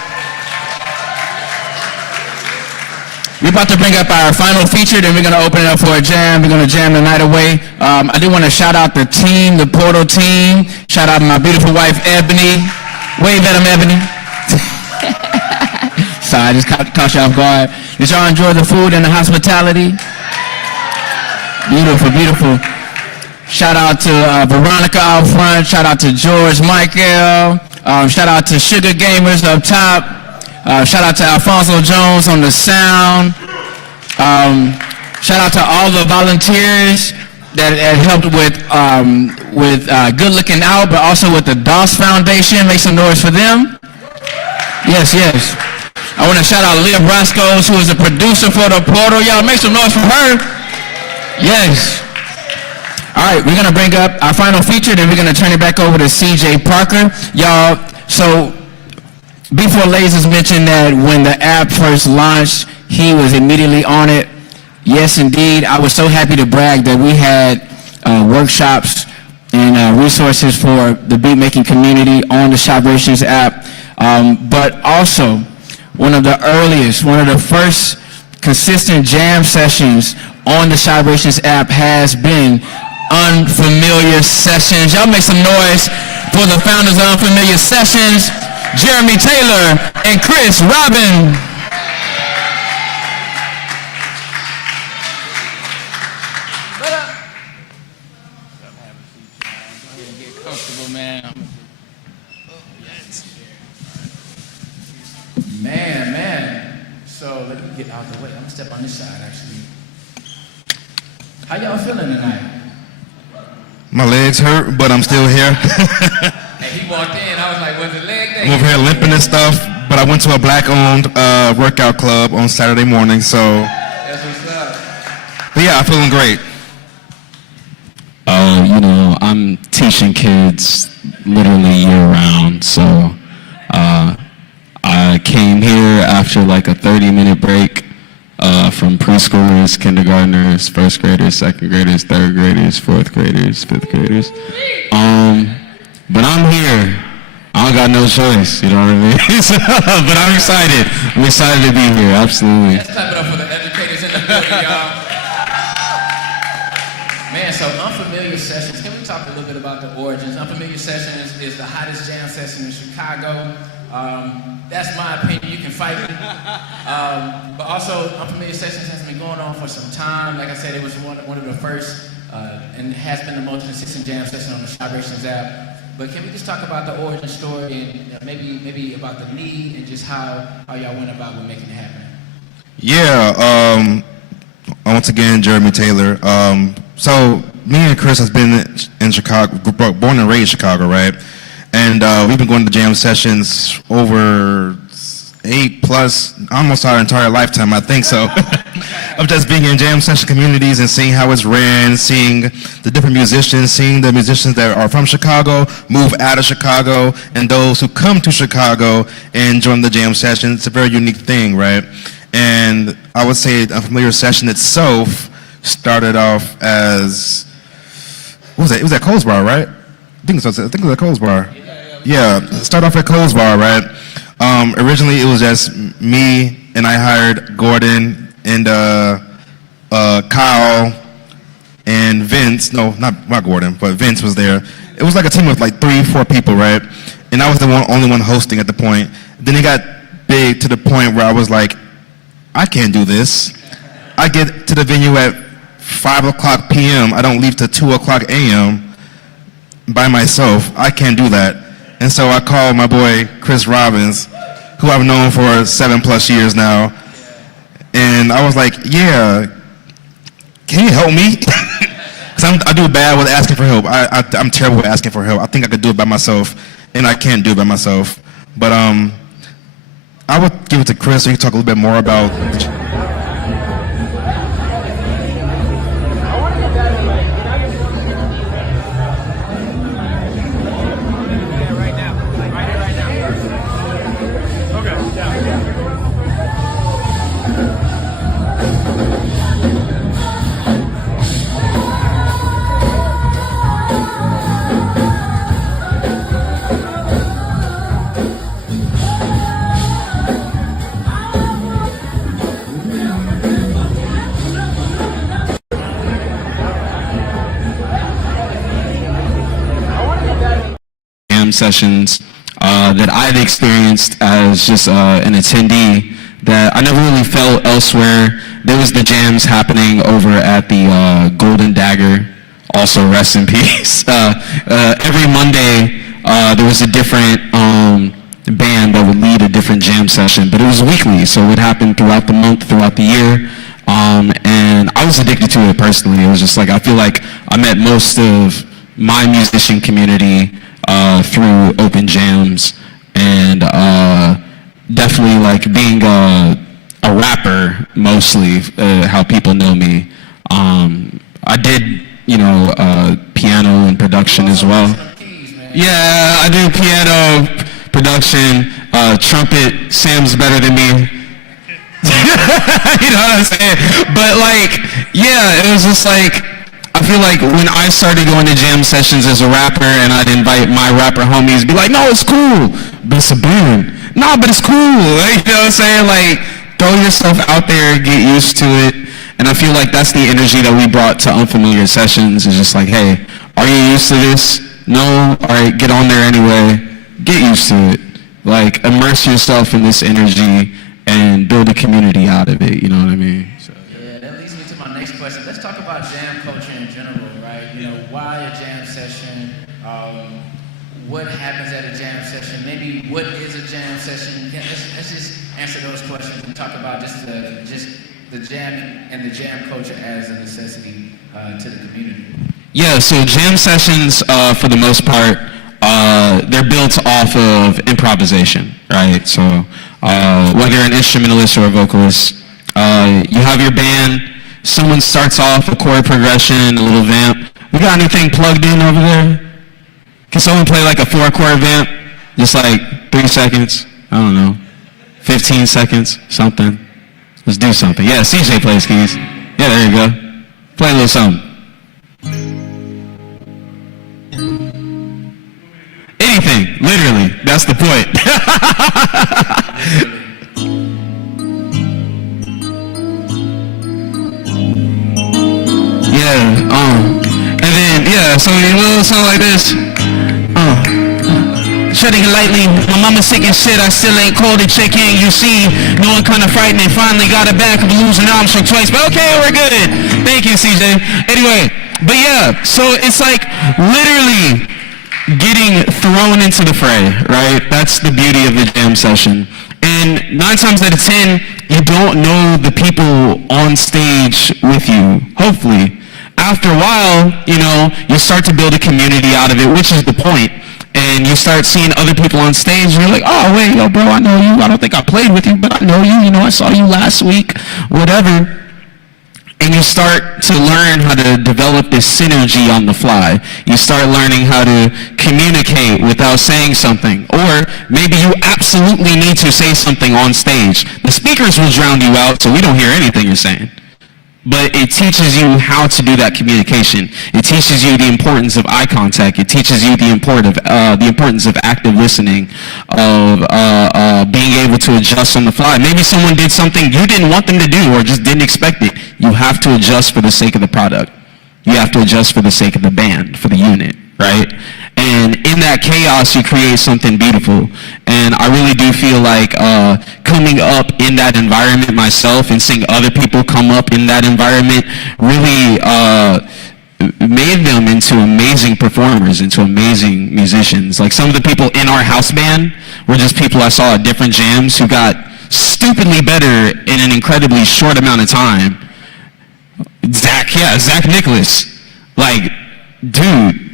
We're about to bring up our final feature, then we're going to open it up for a jam. We're going to jam the night away. I do want to shout out the team, the Portal team. Shout out my beautiful wife, Ebony. Wave at them, Ebony. Sorry, I just caught you off guard. Did y'all enjoy the food and the hospitality? Beautiful. Shout out to Veronica out front. Shout out to George Michael. Shout out to Sugar Gamers up top. Shout out to Alfonso Jones on the sound. Shout out to all the volunteers that helped with Good Looking Out, but also with the DOS Foundation. Make some noise for them. Yes. I want to shout out Leah Brascos, who is a producer for the Portal. Y'all make some noise for her. Yes. All right, we're going to bring up our final feature, then we're going to turn it back over to CJ Parker. Y'all, so before Lasers mentioned that when the app first launched, he was immediately on it. Yes, indeed. I was so happy to brag that we had workshops and resources for the beatmaking community on the Shabrations app. But also, one of the first consistent jam sessions on the Shabrations app has been Unfamiliar Sessions. Y'all make some noise for the founders of Unfamiliar Sessions, Jeremy Taylor and Chris Robin. So let me get out the way. I'm gonna step on this side actually. How y'all feeling tonight? My legs hurt, but I'm still here. Hey, he walked in, I was like, was the leg day? I'm over here limping and stuff, but I went to a black-owned workout club on Saturday morning, so. That's what's up. But yeah, I'm feeling great. You know, I'm teaching kids literally year-round, so I came here after like a 30-minute break from preschoolers, kindergartners, first graders, second graders, third graders, fourth graders, fifth graders. But I'm here. I don't got no choice, you know what I mean? But I'm excited. I'm excited to be here, absolutely. Let's clap it up for the educators in the building, y'all. Man, so Unfamiliar Sessions, can we talk a little bit about the origins? Unfamiliar Sessions is the hottest jam session in Chicago. That's my opinion, you can fight me. But also, Unfamiliar Sessions has been going on for some time. Like I said, it was one of the first, and has been the most consistent jam session on the Vibrations app. But can we just talk about the origin story and maybe about the need and just how y'all went about with making it happen? Yeah, once again, Jeremy Taylor. So me and Chris has been in Chicago, born and raised in Chicago, right? And we've been going to jam sessions over 8+ almost our entire lifetime, I think so. Of just being in jam session communities and seeing how it's ran, seeing the different musicians, seeing the musicians that are from Chicago move out of Chicago, and those who come to Chicago and join the jam session. It's a very unique thing, right? And I would say the Unfamiliar Session itself started off as, what was it? It was at Cole's Bar, right? I think it was at Cole's Bar. Yeah, started off at Cole's Bar, right? Originally it was just me, and I hired Gordon and Kyle and Vince. No, not Gordon, but Vince was there. It was like a team of like 3-4 people, right? And I was the only one hosting at the point. Then it got big to the point where I was like, I can't do this. I get to the venue at 5:00 p.m. I don't leave till 2:00 a.m. by myself. I can't do that. And so I called my boy Chris Robbins, who I've known for 7+ years now. And I was like, yeah, can you help me? Because I do bad with asking for help. I'm terrible with asking for help. I think I could do it by myself, and I can't do it by myself. But I would give it to Chris so you can talk a little bit more about. Sessions that I've experienced as just an attendee that I never really felt elsewhere. There was the jams happening over at the Golden Dagger, also rest in peace. Every Monday there was a different band that would lead a different jam session, but it was weekly, so it would happen throughout the month, throughout the year. And I was addicted to it personally. It was just like, I feel like I met most of my musician community through open jams, and definitely like being a rapper mostly, how people know me. I did, piano and production as well. Yeah, I do piano, production, trumpet. Sam's better than me. You know what I'm saying? But like, yeah, it was just like, I feel like when I started going to jam sessions as a rapper and I'd invite my rapper homies, be like, no, it's cool, but it's a band. No, but it's cool. Like, you know what I'm saying? Like, throw yourself out there, get used to it. And I feel like that's the energy that we brought to Unfamiliar Sessions. Is just like, hey, are you used to this? No? All right, get on there anyway. Get used to it. Like, immerse yourself in this energy and build a community out of it. You know what I mean? So. Yeah, that leads me to my next question. Let's talk about jam culture in general, right? Why a jam session? What happens at a jam session? Maybe what is a jam jam session? Yeah, let's just answer those questions and talk about just the jam and the jam culture as a necessity to the community. Yeah, so jam sessions, for the most part, they're built off of improvisation, right? So whether you're an instrumentalist or a vocalist, you have your band, someone starts off a chord progression, a little vamp. We got anything plugged in over there? Can someone play like a 4-chord vamp? Just like 3 seconds? I don't know. 15 seconds? Something. Let's do something. Yeah, CJ plays keys. Yeah, there you go. Play a little something. Anything, literally. That's the point. And then, so a little song like this. Shutting it lightly, my mama's sick and shit, I still ain't called to check in, you see, no one kinda frightening, finally got it back, I'm losing arms from twice, but okay, we're good. Thank you, CJ. Anyway, but yeah, so it's like literally getting thrown into the fray, right? That's the beauty of the jam session. And 9 times out of 10, you don't know the people on stage with you, hopefully. After a while, you start to build a community out of it, which is the point. And you start seeing other people on stage, and you're like, oh, wait, yo, bro, I know you. I don't think I played with you, but I know you. I saw you last week, whatever. And you start to learn how to develop this synergy on the fly. You start learning how to communicate without saying something. Or maybe you absolutely need to say something on stage. The speakers will drown you out, so we don't hear anything you're saying. But it teaches you how to do that communication. It teaches you the importance of eye contact. It teaches you the importance of active listening, of being able to adjust on the fly. Maybe someone did something you didn't want them to do or just didn't expect it. You have to adjust for the sake of the product. You have to adjust for the sake of the band, for the unit, right? And in that chaos, you create something beautiful. And I really do feel like coming up in that environment myself and seeing other people come up in that environment really made them into amazing performers, into amazing musicians. Like some of the people in our house band were just people I saw at different jams who got stupidly better in an incredibly short amount of time. Zach Nicholas. Like, dude.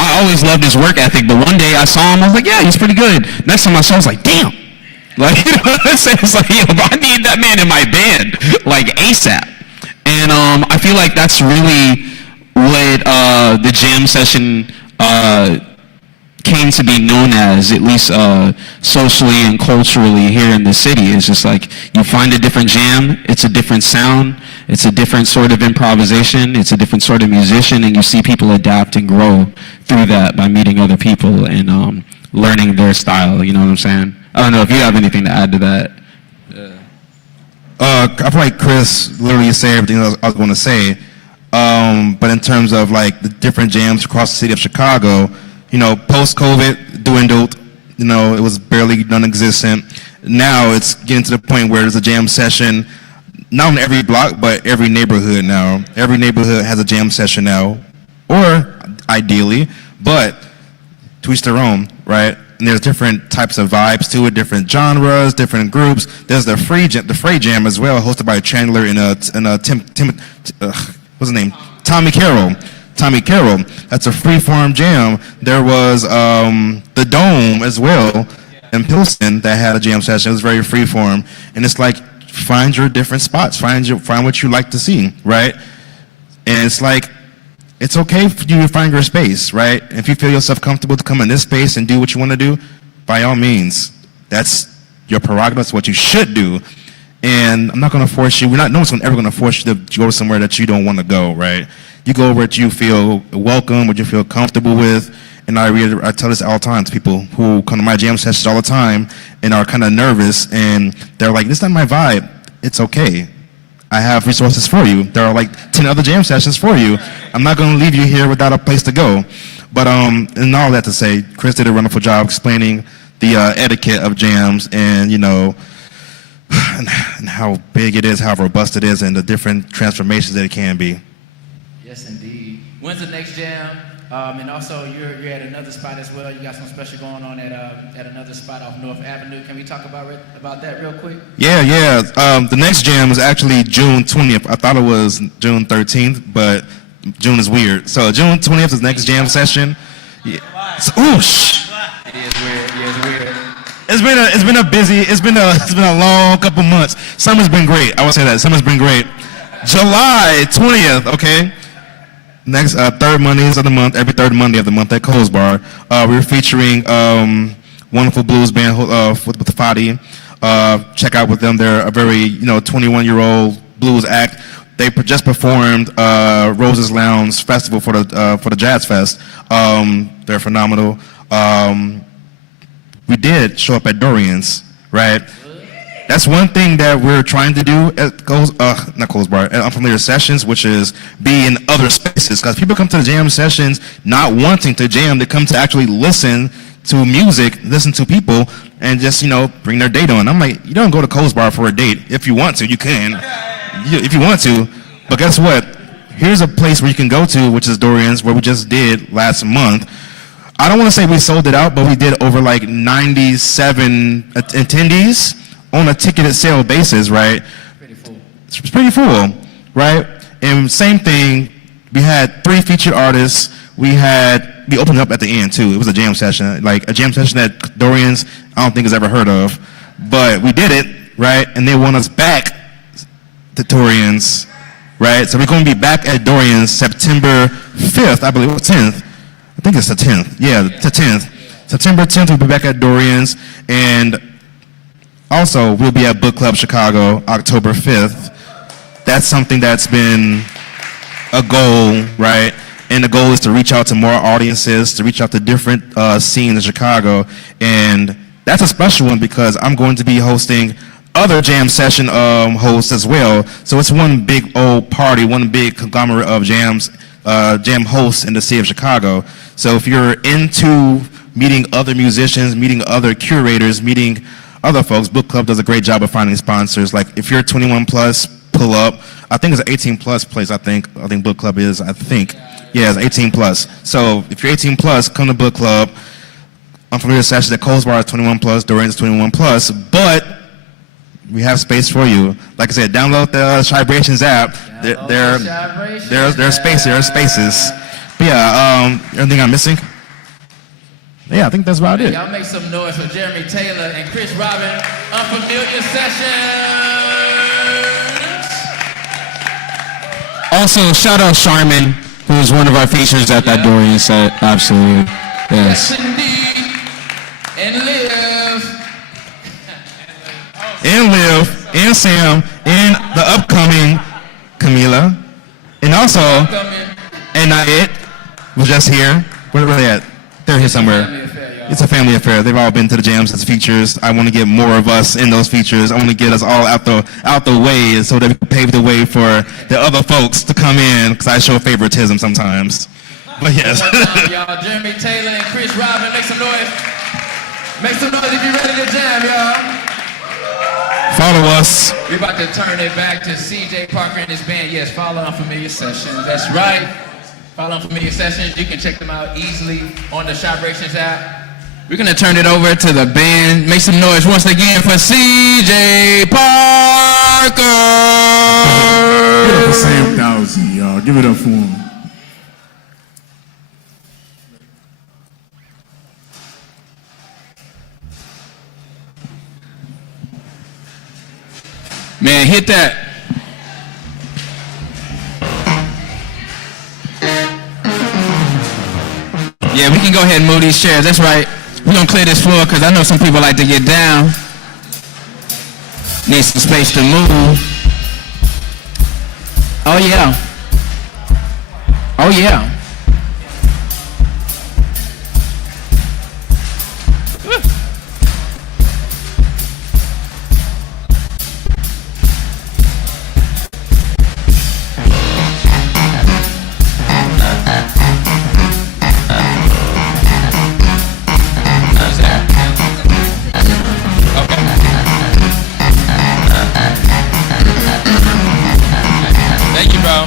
I always loved his work ethic, but one day I saw him, I was like, yeah, he's pretty good. Next time I saw him, I was like, damn. Like, it's like, yo, I need that man in my band, like ASAP. And I feel like that's really what the jam session came to be known as, at least socially and culturally here in the city. It's just like you find a different jam, it's a different sound, it's a different sort of improvisation, it's a different sort of musician, and you see people adapt and grow through that by meeting other people and learning their style, you know what I'm saying? I don't know if you have anything to add to that. I feel like Chris literally said everything I was going to say, but in terms of like the different jams across the city of Chicago, post-COVID dwindled, it was barely non-existent. Now it's getting to the point where there's a jam session, not on every block, but every neighborhood now. Every neighborhood has a jam session now, or ideally, but to each their own, right? And there's different types of vibes to it, different genres, different groups. There's the Frey Jam as well, hosted by Chandler and what's his name? Tommy Carroll. That's a free-form jam. There was the Dome as well in Pilsen that had a jam session. It was very free-form, and it's like find your different spots, find what you like to see, right? And it's like it's okay for you to find your space, right? If you feel yourself comfortable to come in this space and do what you want to do, by all means, that's your prerogative. That's what you should do. And I'm not going to force you. No one's ever going to force you to go somewhere that you don't want to go, right? You go where you feel welcome, what you feel comfortable with. And I tell this all the time to people who come to my jam sessions all the time and are kind of nervous, and they're like, this is not my vibe. It's okay. I have resources for you. There are like 10 other jam sessions for you. I'm not going to leave you here without a place to go. But and all that to say, Chris did a wonderful job explaining the etiquette of jams and, and how big it is, how robust it is, and the different transformations that it can be. Yes, indeed. When's the next jam? And also, you're at another spot as well. You got something special going on at another spot off North Avenue. Can we talk about that real quick? Yeah. The next jam is actually June 20th. I thought it was June 13th, but June is weird. So June 20th is the next jam session. Yeah. So, oosh. It is weird. Yeah, it's weird. It's been a long couple months. Summer's been great. I would say that summer's been great. July 20th. Okay. Next third Mondays of the month, every third Monday of the month at Coles Bar, we're featuring wonderful blues band with the Fadi. Check out with them. They're a very 21-year-old blues act. They just performed Roses Lounge Festival for the Jazz Fest. They're phenomenal. We did show up at Dorian's, right? That's one thing that we're trying to do at not Coles Bar, at Unfamiliar Sessions, which is be in other spaces. Because people come to the jam sessions not wanting to jam, they come to actually listen to music, listen to people, and just, bring their date on. I'm like, you don't go to Coles Bar for a date. If you want to, you can. If you want to. But guess what? Here's a place where you can go to, which is Dorian's, where we just did last month. I don't want to say we sold it out, but we did over like 97 attendees on a ticketed sale basis, right? Pretty full. It's pretty full, right? And same thing, we had 3 featured artists. We opened up at the end too. It was a jam session, like a jam session that Dorian's I don't think has ever heard of. But we did it, right? And they want us back to Dorian's, right? So we're going to be back at Dorian's September 5th, I believe, or 10th. I think it's the 10th. Yeah, the 10th. September 10th, we'll be back at Dorian's. And also, we'll be at Book Club Chicago October 5th. That's something that's been a goal, right? And the goal is to reach out to more audiences, to reach out to different scenes in Chicago. And that's a special one because I'm going to be hosting other jam session hosts as well. So it's one big old party, one big conglomerate of jam hosts in the city of Chicago. So if you're into meeting other musicians, meeting other curators, meeting other folks, Book Club does a great job of finding sponsors. Like if you're 21 plus, pull up. I think it's an 18 plus place. I think Book Club is. Yeah, it's 18 plus. So if you're 18 plus, come to Book Club. Unfamiliar Sessions at Coles Bar is 21 plus. Dorian's 21 plus. But we have space for you. Like I said, download the Vibrations app. There are spaces. But yeah, anything I'm missing? Yeah, I think that's about it. Y'all make some noise for Jeremy Taylor and Chris Robin, Unfamiliar Sessions. Also, shout out Charmin, who was one of our features at that Dorian set. Absolutely. Yes. And Liv, and Sam, and the upcoming Camila, and also, and Nayet was just here. Where are they at? They're here somewhere. It's a family affair. They've all been to the jams as features. I want to get more of us in those features. I want to get us all out the way so that we can pave the way for the other folks to come in, because I show favoritism sometimes. But yes. Y'all, Jeremy Taylor and Chris Robin, make some noise. Make some noise if you're ready to jam, y'all. Follow us. We're about to turn it back to CJ Parker and his band. Yes, follow Unfamiliar Sessions. That's right. Follow Unfamiliar Sessions. You can check them out easily on the Vibrations app. We're going to turn it over to the band. Make some noise once again for CJ Parker. Give it up for Sam Thousand, y'all. Give it up for him. Man, hit that. Yeah, we can go ahead and move these chairs. That's right. We're going to clear this floor because I know some people like to get down. Need some space to move. Oh, yeah. Oh, yeah. Thank you, bro.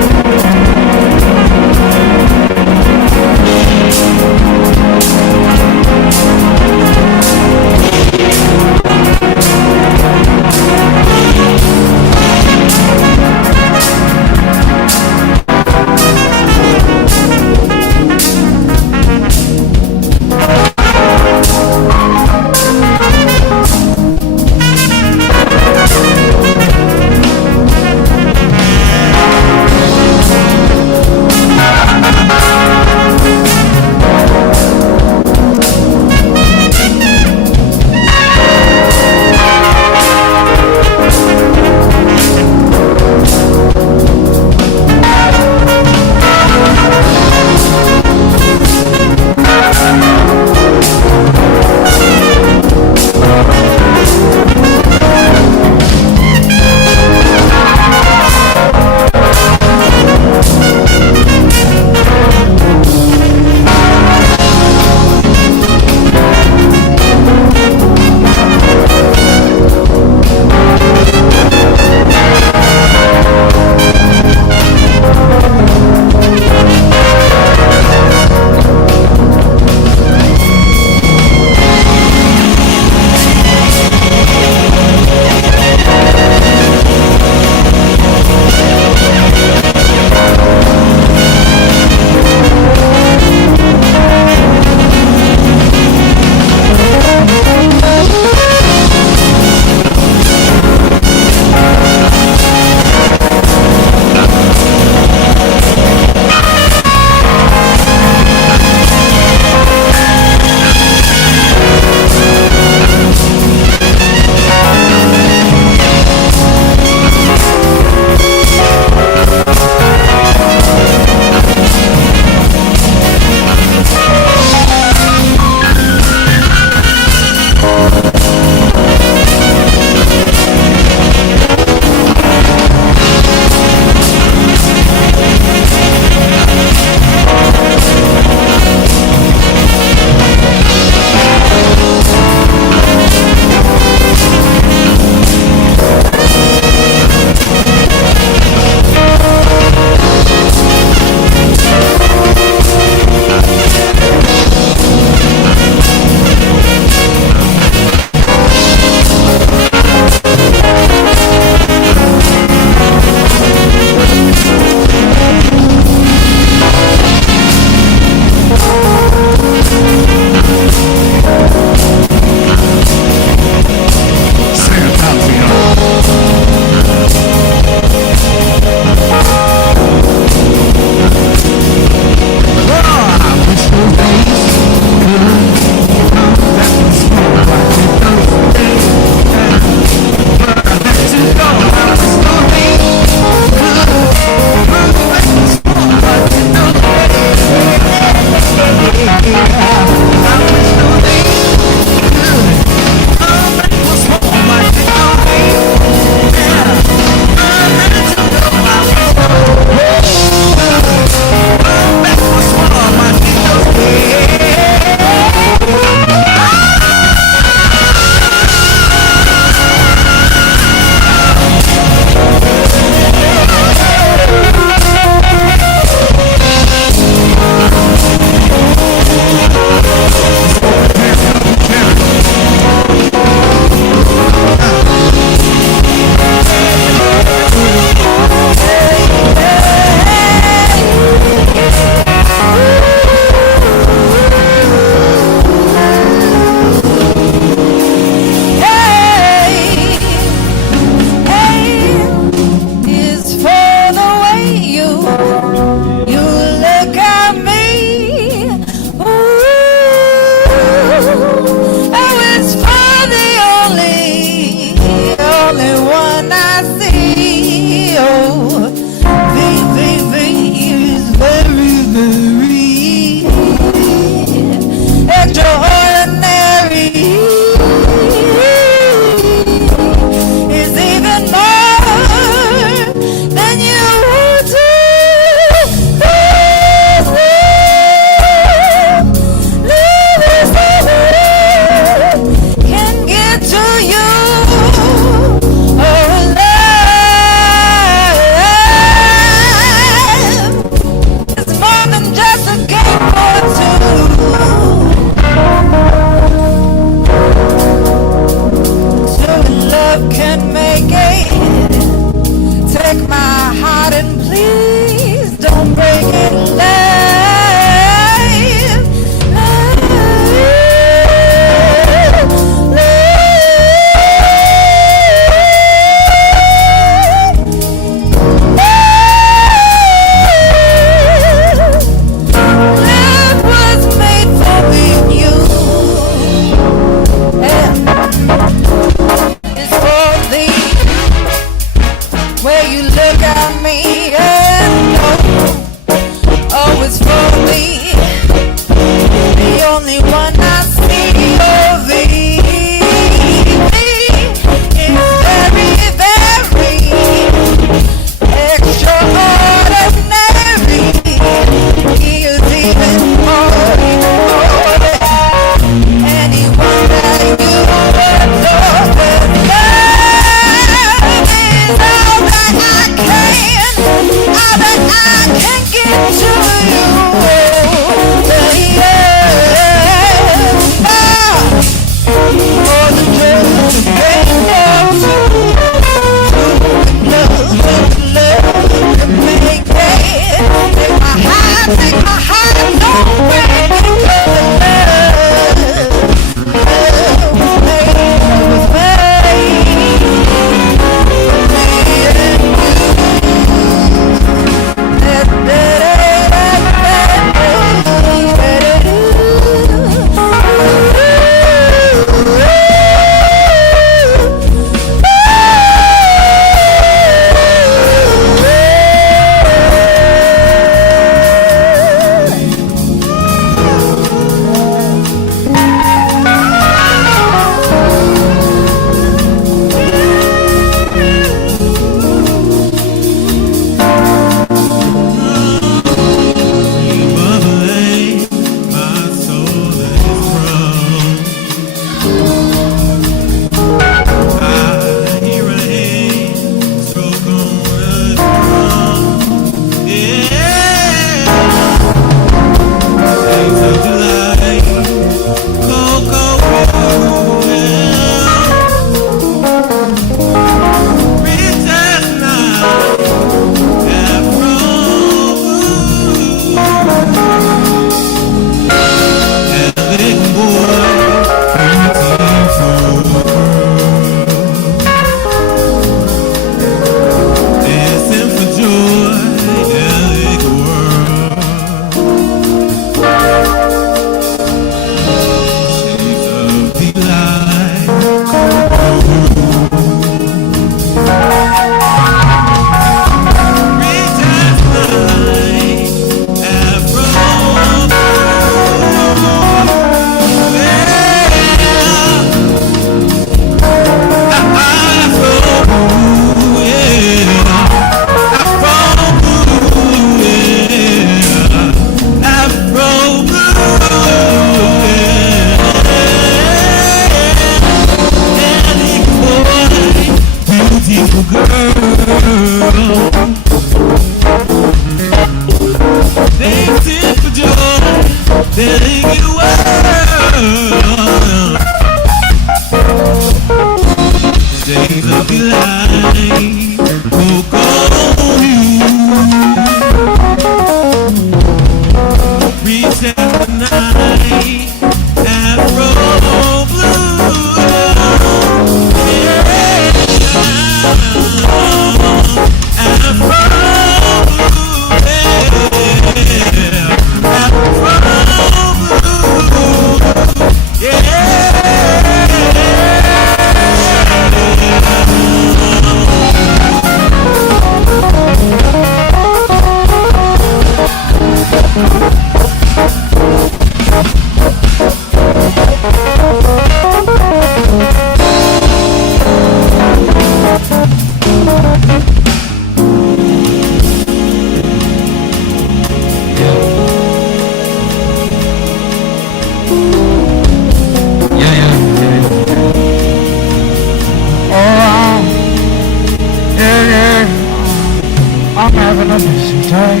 I'm having a busy day.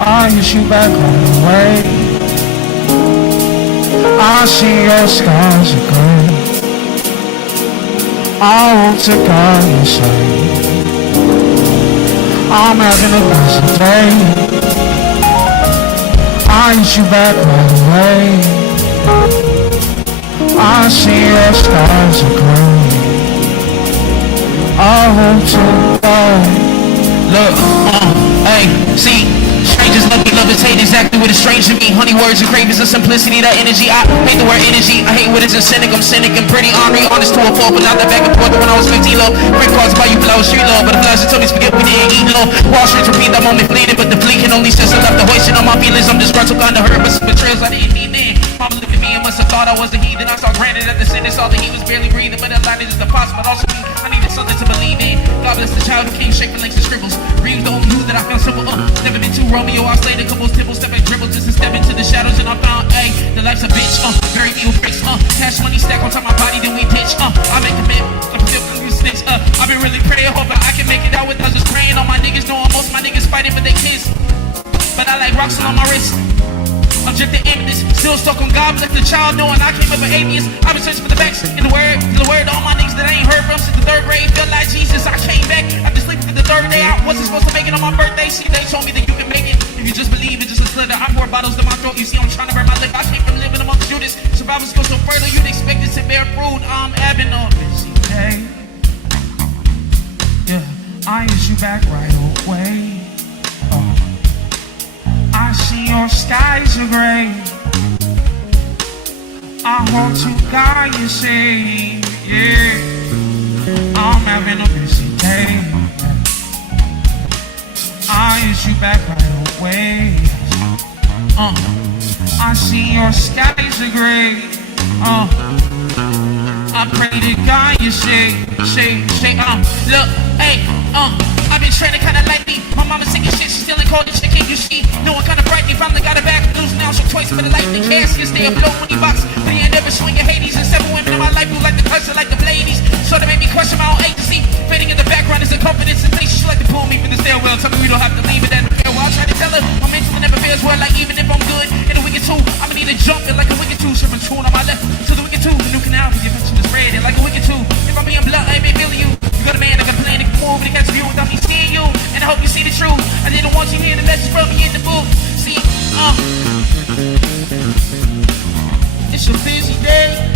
I wish you back on the way. I see your skies are gray. I want to go your side. I'm having a busy day. I wish you back right away. I see your skies are gray. I hope to die. Look, hey, see, strangers love me, lovers hate exactly what is strange to me. Honey words and cravings of simplicity, that energy. I hate the word energy, I hate what it's a cynic. I'm cynic and pretty ornery, honest to a fault, but not that back and forth when I was 15 low. Great calls about you, blow street low, but the flashes told me forget we didn't eat low. Wall Street repeat that moment fleeting, but the fleet can only sense I left the hoisting on my feelings. I'm disgruntled, kind of hurt, but some betrayals I didn't need then. Mama looked at me and must have thought I was the heathen. I saw granted at the sentence, all that he was barely breathing, but that line is the possible. Also, I needed something to believe in. God bless the child who came straight from links and scribbles. Dreams the only knew that I found simple. Never been too Romeo. I slayed a couple tipples, step and dribbles, just to step into the shadows, and I found the life's a bitch. Very few bricks. Cash money stack on top of my body, then we ditch. I make a bit, feel snakes. I've been really praying, hoping I can make it out with others praying. All my niggas knowing most of my niggas fighting for their kids, but I like rocks on my wrist. I'm just the aimless, still stuck on God, but let the child knowing I came up an atheist. I've been searching for the facts in the word to all my niggas that I ain't heard from since the 3rd grade. Felt like Jesus, I came back after sleeping for the 3rd day. I wasn't supposed to make it on my birthday. See, they told me that you can make it if you just believe it, just a slither. I pour bottles to my throat, you see I'm trying to burn my lip. I came from living amongst Judas. Survivors go so further, you'd expect it to bear fruit. I'm having a busy day. Yeah, I wish you back right away. I see your skies are gray. I hope to God you say, yeah. I'm having a busy day. I wish you back right away. I see your skies are gray. I pray to God you say, look, hey, I've been training kinda like me. My mama singing shit, she still ain't called the chicken, you see. No one kinda bright me, finally got her back loose now. So twice for the light, the casket stay afloat when he box. But he ain't never swinging Hades. And 7 women in my life who like the cuss like the ladies. So they made me question my own agency. Fading in the background is a confidence and faith. She like to pull me from the stairwell. Tell me we don't have to leave it at the farewell. I try to tell her my mental never fails well. Like even if I'm good in a wicked too, I'ma need a jump it like a wicked too. want you to hear the message from me in the booth. See, it's a busy day.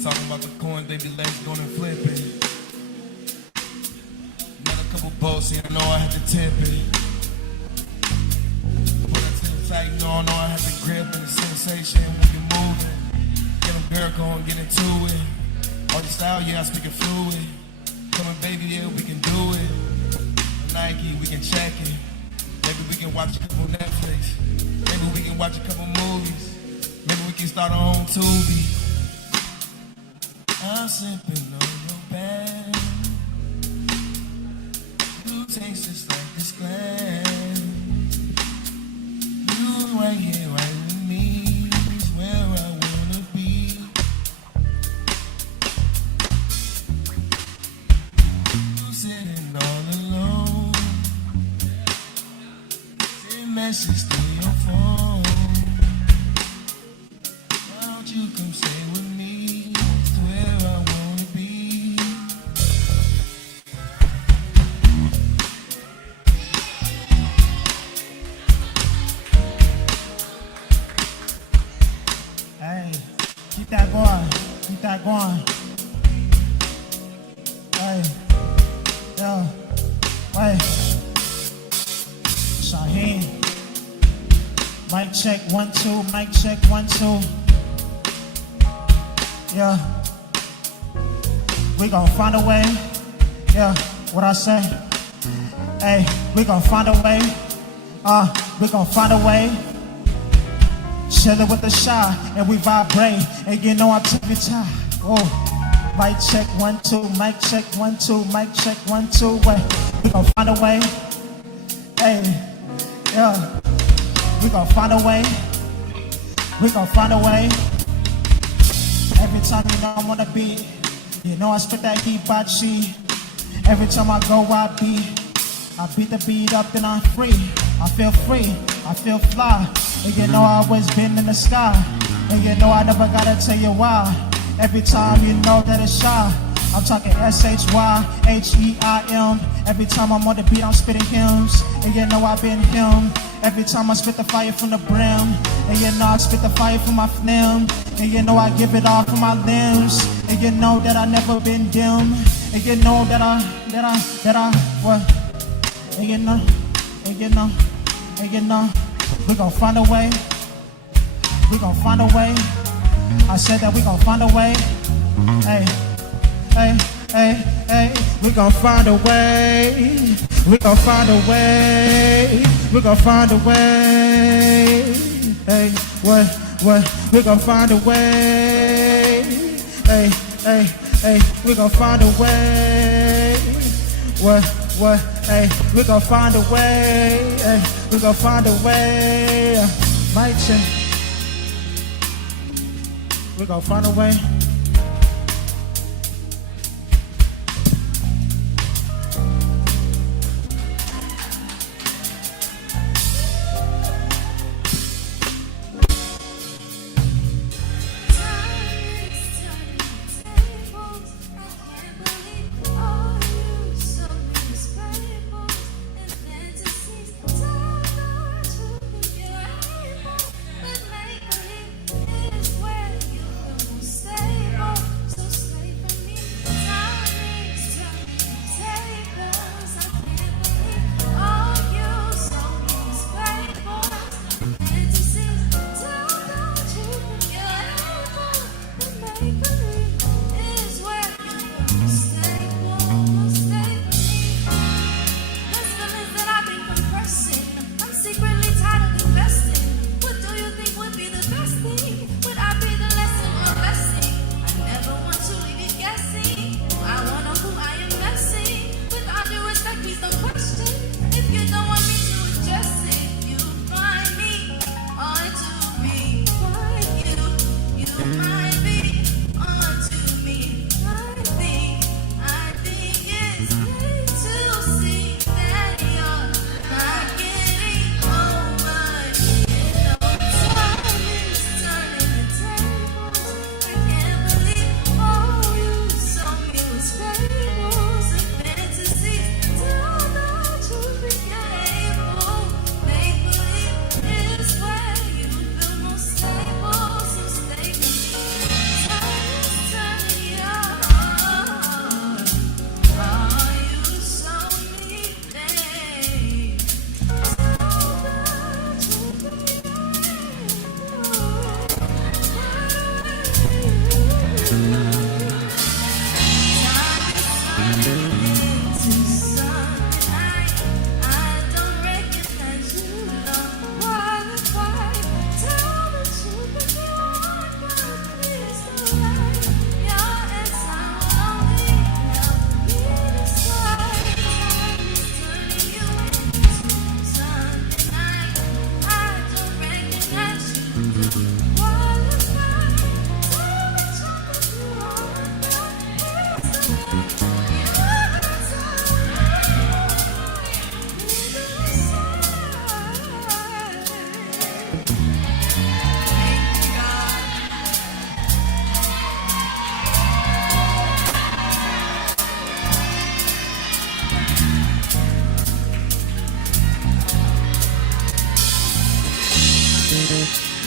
Talking about the coin, baby, let's go and flip it. Another couple bolts, you know I had to tip it. Put it to the tight, you know I had to grip and the sensation when you're moving. Get a girl going, get into it. All the style, yeah, I speak it fluid. Come on, baby, yeah, we can do it. Nike, we can check it. Maybe we can watch a couple Netflix. Maybe we can watch a couple movies. Maybe we can start our own Tubi. I'm sipping on your bag. You taste just like this glass. You right here, right with me, is where I wanna be. You sitting all alone. Send message to your phone. Why don't you come stay with me? Keep that going. Keep that going. Hey. Yo. Hey. Shaheen. Mic check 1 2. Mic check 1 2. Yeah. We gon' find a way. Yeah. What I say? Hey. We gon' find a way. We gon' find a way. Chillin' with the shy, and we vibrate, and you know I'm taking time. Oh, mic check 1 2, mic check 1 2, mic check 1 2. Wait, we gon' find a way. Hey, yeah, we gon' find a way. We gon' find a way. Every time you know I'm on the beat, you know I spit that hibachi. Every time I go, I beat the beat up, and I'm free. I feel free, I feel fly. And you know I always been in the sky. And you know I never gotta tell you why. Every time you know that it's shy. I'm talking SHYHEIM. Every time I'm on the beat I'm spitting hymns. And you know I've been him. Every time I spit the fire from the brim. And you know I spit the fire from my phlegm. And you know I give it all from my limbs. And you know that I never been dim. And you know that I what? And you know we gon' find a way. We gon' find a way. I said that we gon' find a way. Hey, hey, hey, hey. We gon' find a way. We gon' find a way. We gon' find a way. Hey, what? We gon' find a way. Hey, hey, hey. We gon' find a way. Hey, we gon' find a way. Hey, we gon' find a way. Might change. We gon' find a way.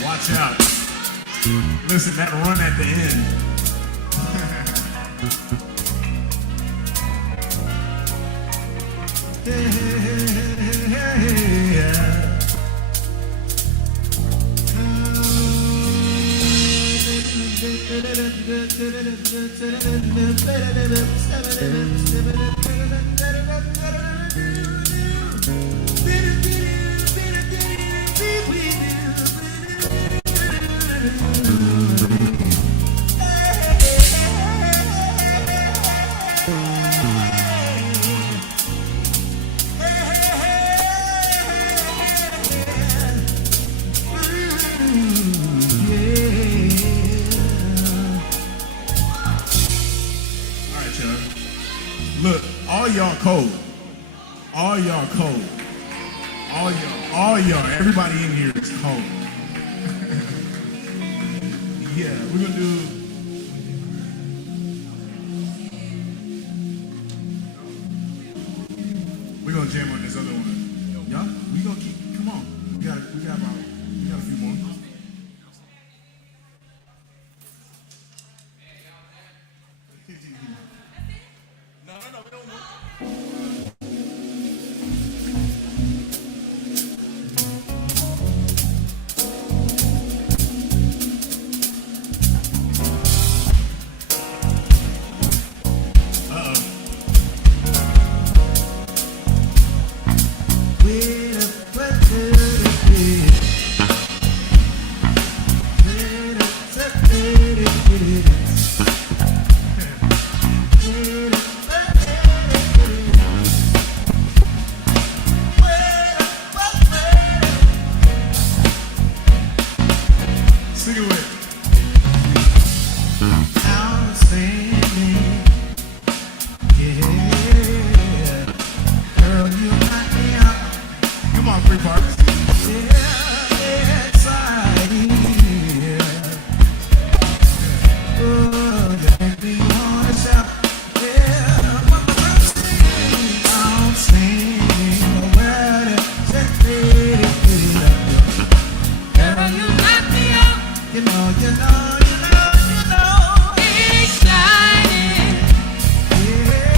Watch out. Listen, that run at the end. Look, all y'all cold. All y'all cold. All y'all, everybody in here is cold. Yeah, we're gonna do. We're gonna jam on this other one. Y'all, we gonna keep, come on. We got a few more. Sing it with. Outstanding. Yeah. Girl, you knock me out. Come on, three parts. Yeah, exciting. Oh, you make me wanna shout. Yeah, outstanding. Well, check it. Girl, you knock me out. You know. Exciting. Yeah.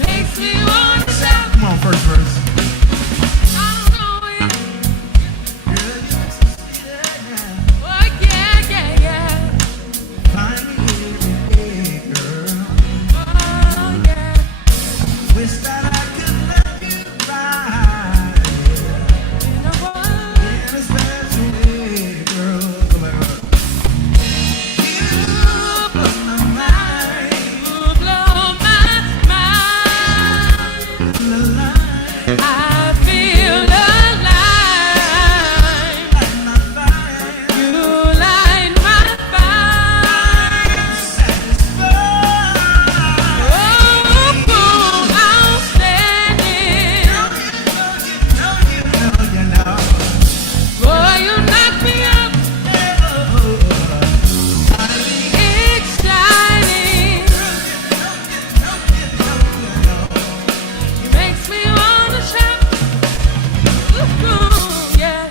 Makes me wanna shout. Come on, first verse. Wish that I could let you ride in a special way, girl. You blow my mind. You blow my mind. I feel alive. You light my fire. Boy, you knock me up. Exciting. It makes me wanna shout. Ooh, yeah.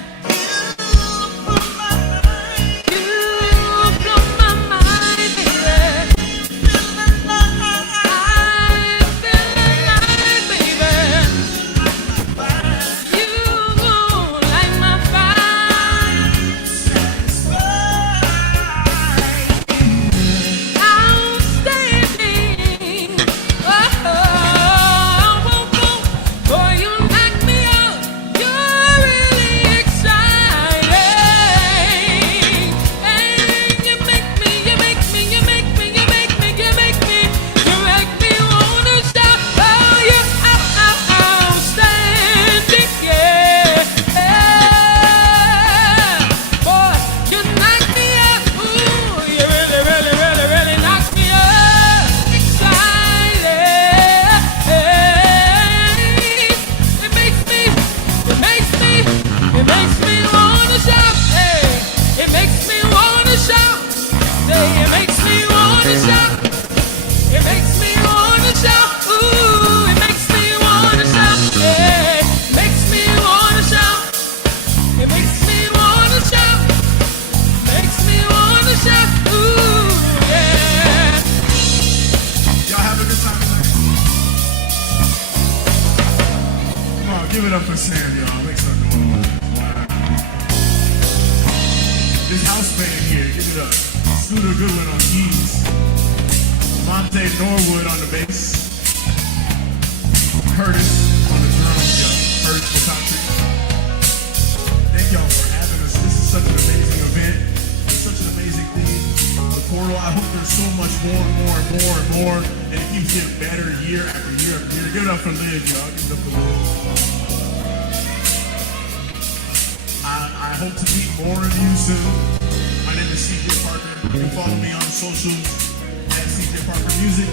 You blow my mind, baby. I feel alive, baby. You light my fire. Outstanding. Boy, you knock me out. You're really exciting. And you make me wanna stop. Oh, you're outstanding, yeah. Boy, you knock me up. Ooh, you really knock me up. Excited. It makes me wanna shout. Hey, it makes me wanna shout. Say, it makes me wanna shout. It makes me wanna shout. Ooh, it makes me wanna shout. Hey, makes me wanna shout. It makes me wanna shout. Makes me wanna shout. Ooh, yeah. Y'all have a good time tonight? Come on, give it up for Sam, y'all. Make some noise. Wow. This house band here, give it up. Scooter Goodwin on keys. Monte Norwood on the bass. Curtis on the drums, y'all. Curtis Pataki. Thank y'all for having us. This is such an amazing event. It's such an amazing thing. The portal, I hope there's so much more and more and more and more. And it keeps getting better year after year after year. Give it up for Liv, y'all. Give it up for Liv. I hope to meet more of you soon. My name is CJ Parker. You can follow me on socials at CJ Parker Music.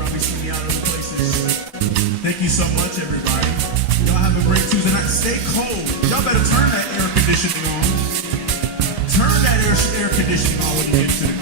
Probably see me out other places. Thank you so much, everybody. Y'all have a great Tuesday night. Stay cold. Y'all better turn that air conditioning on. Turn that air conditioning on when you get to the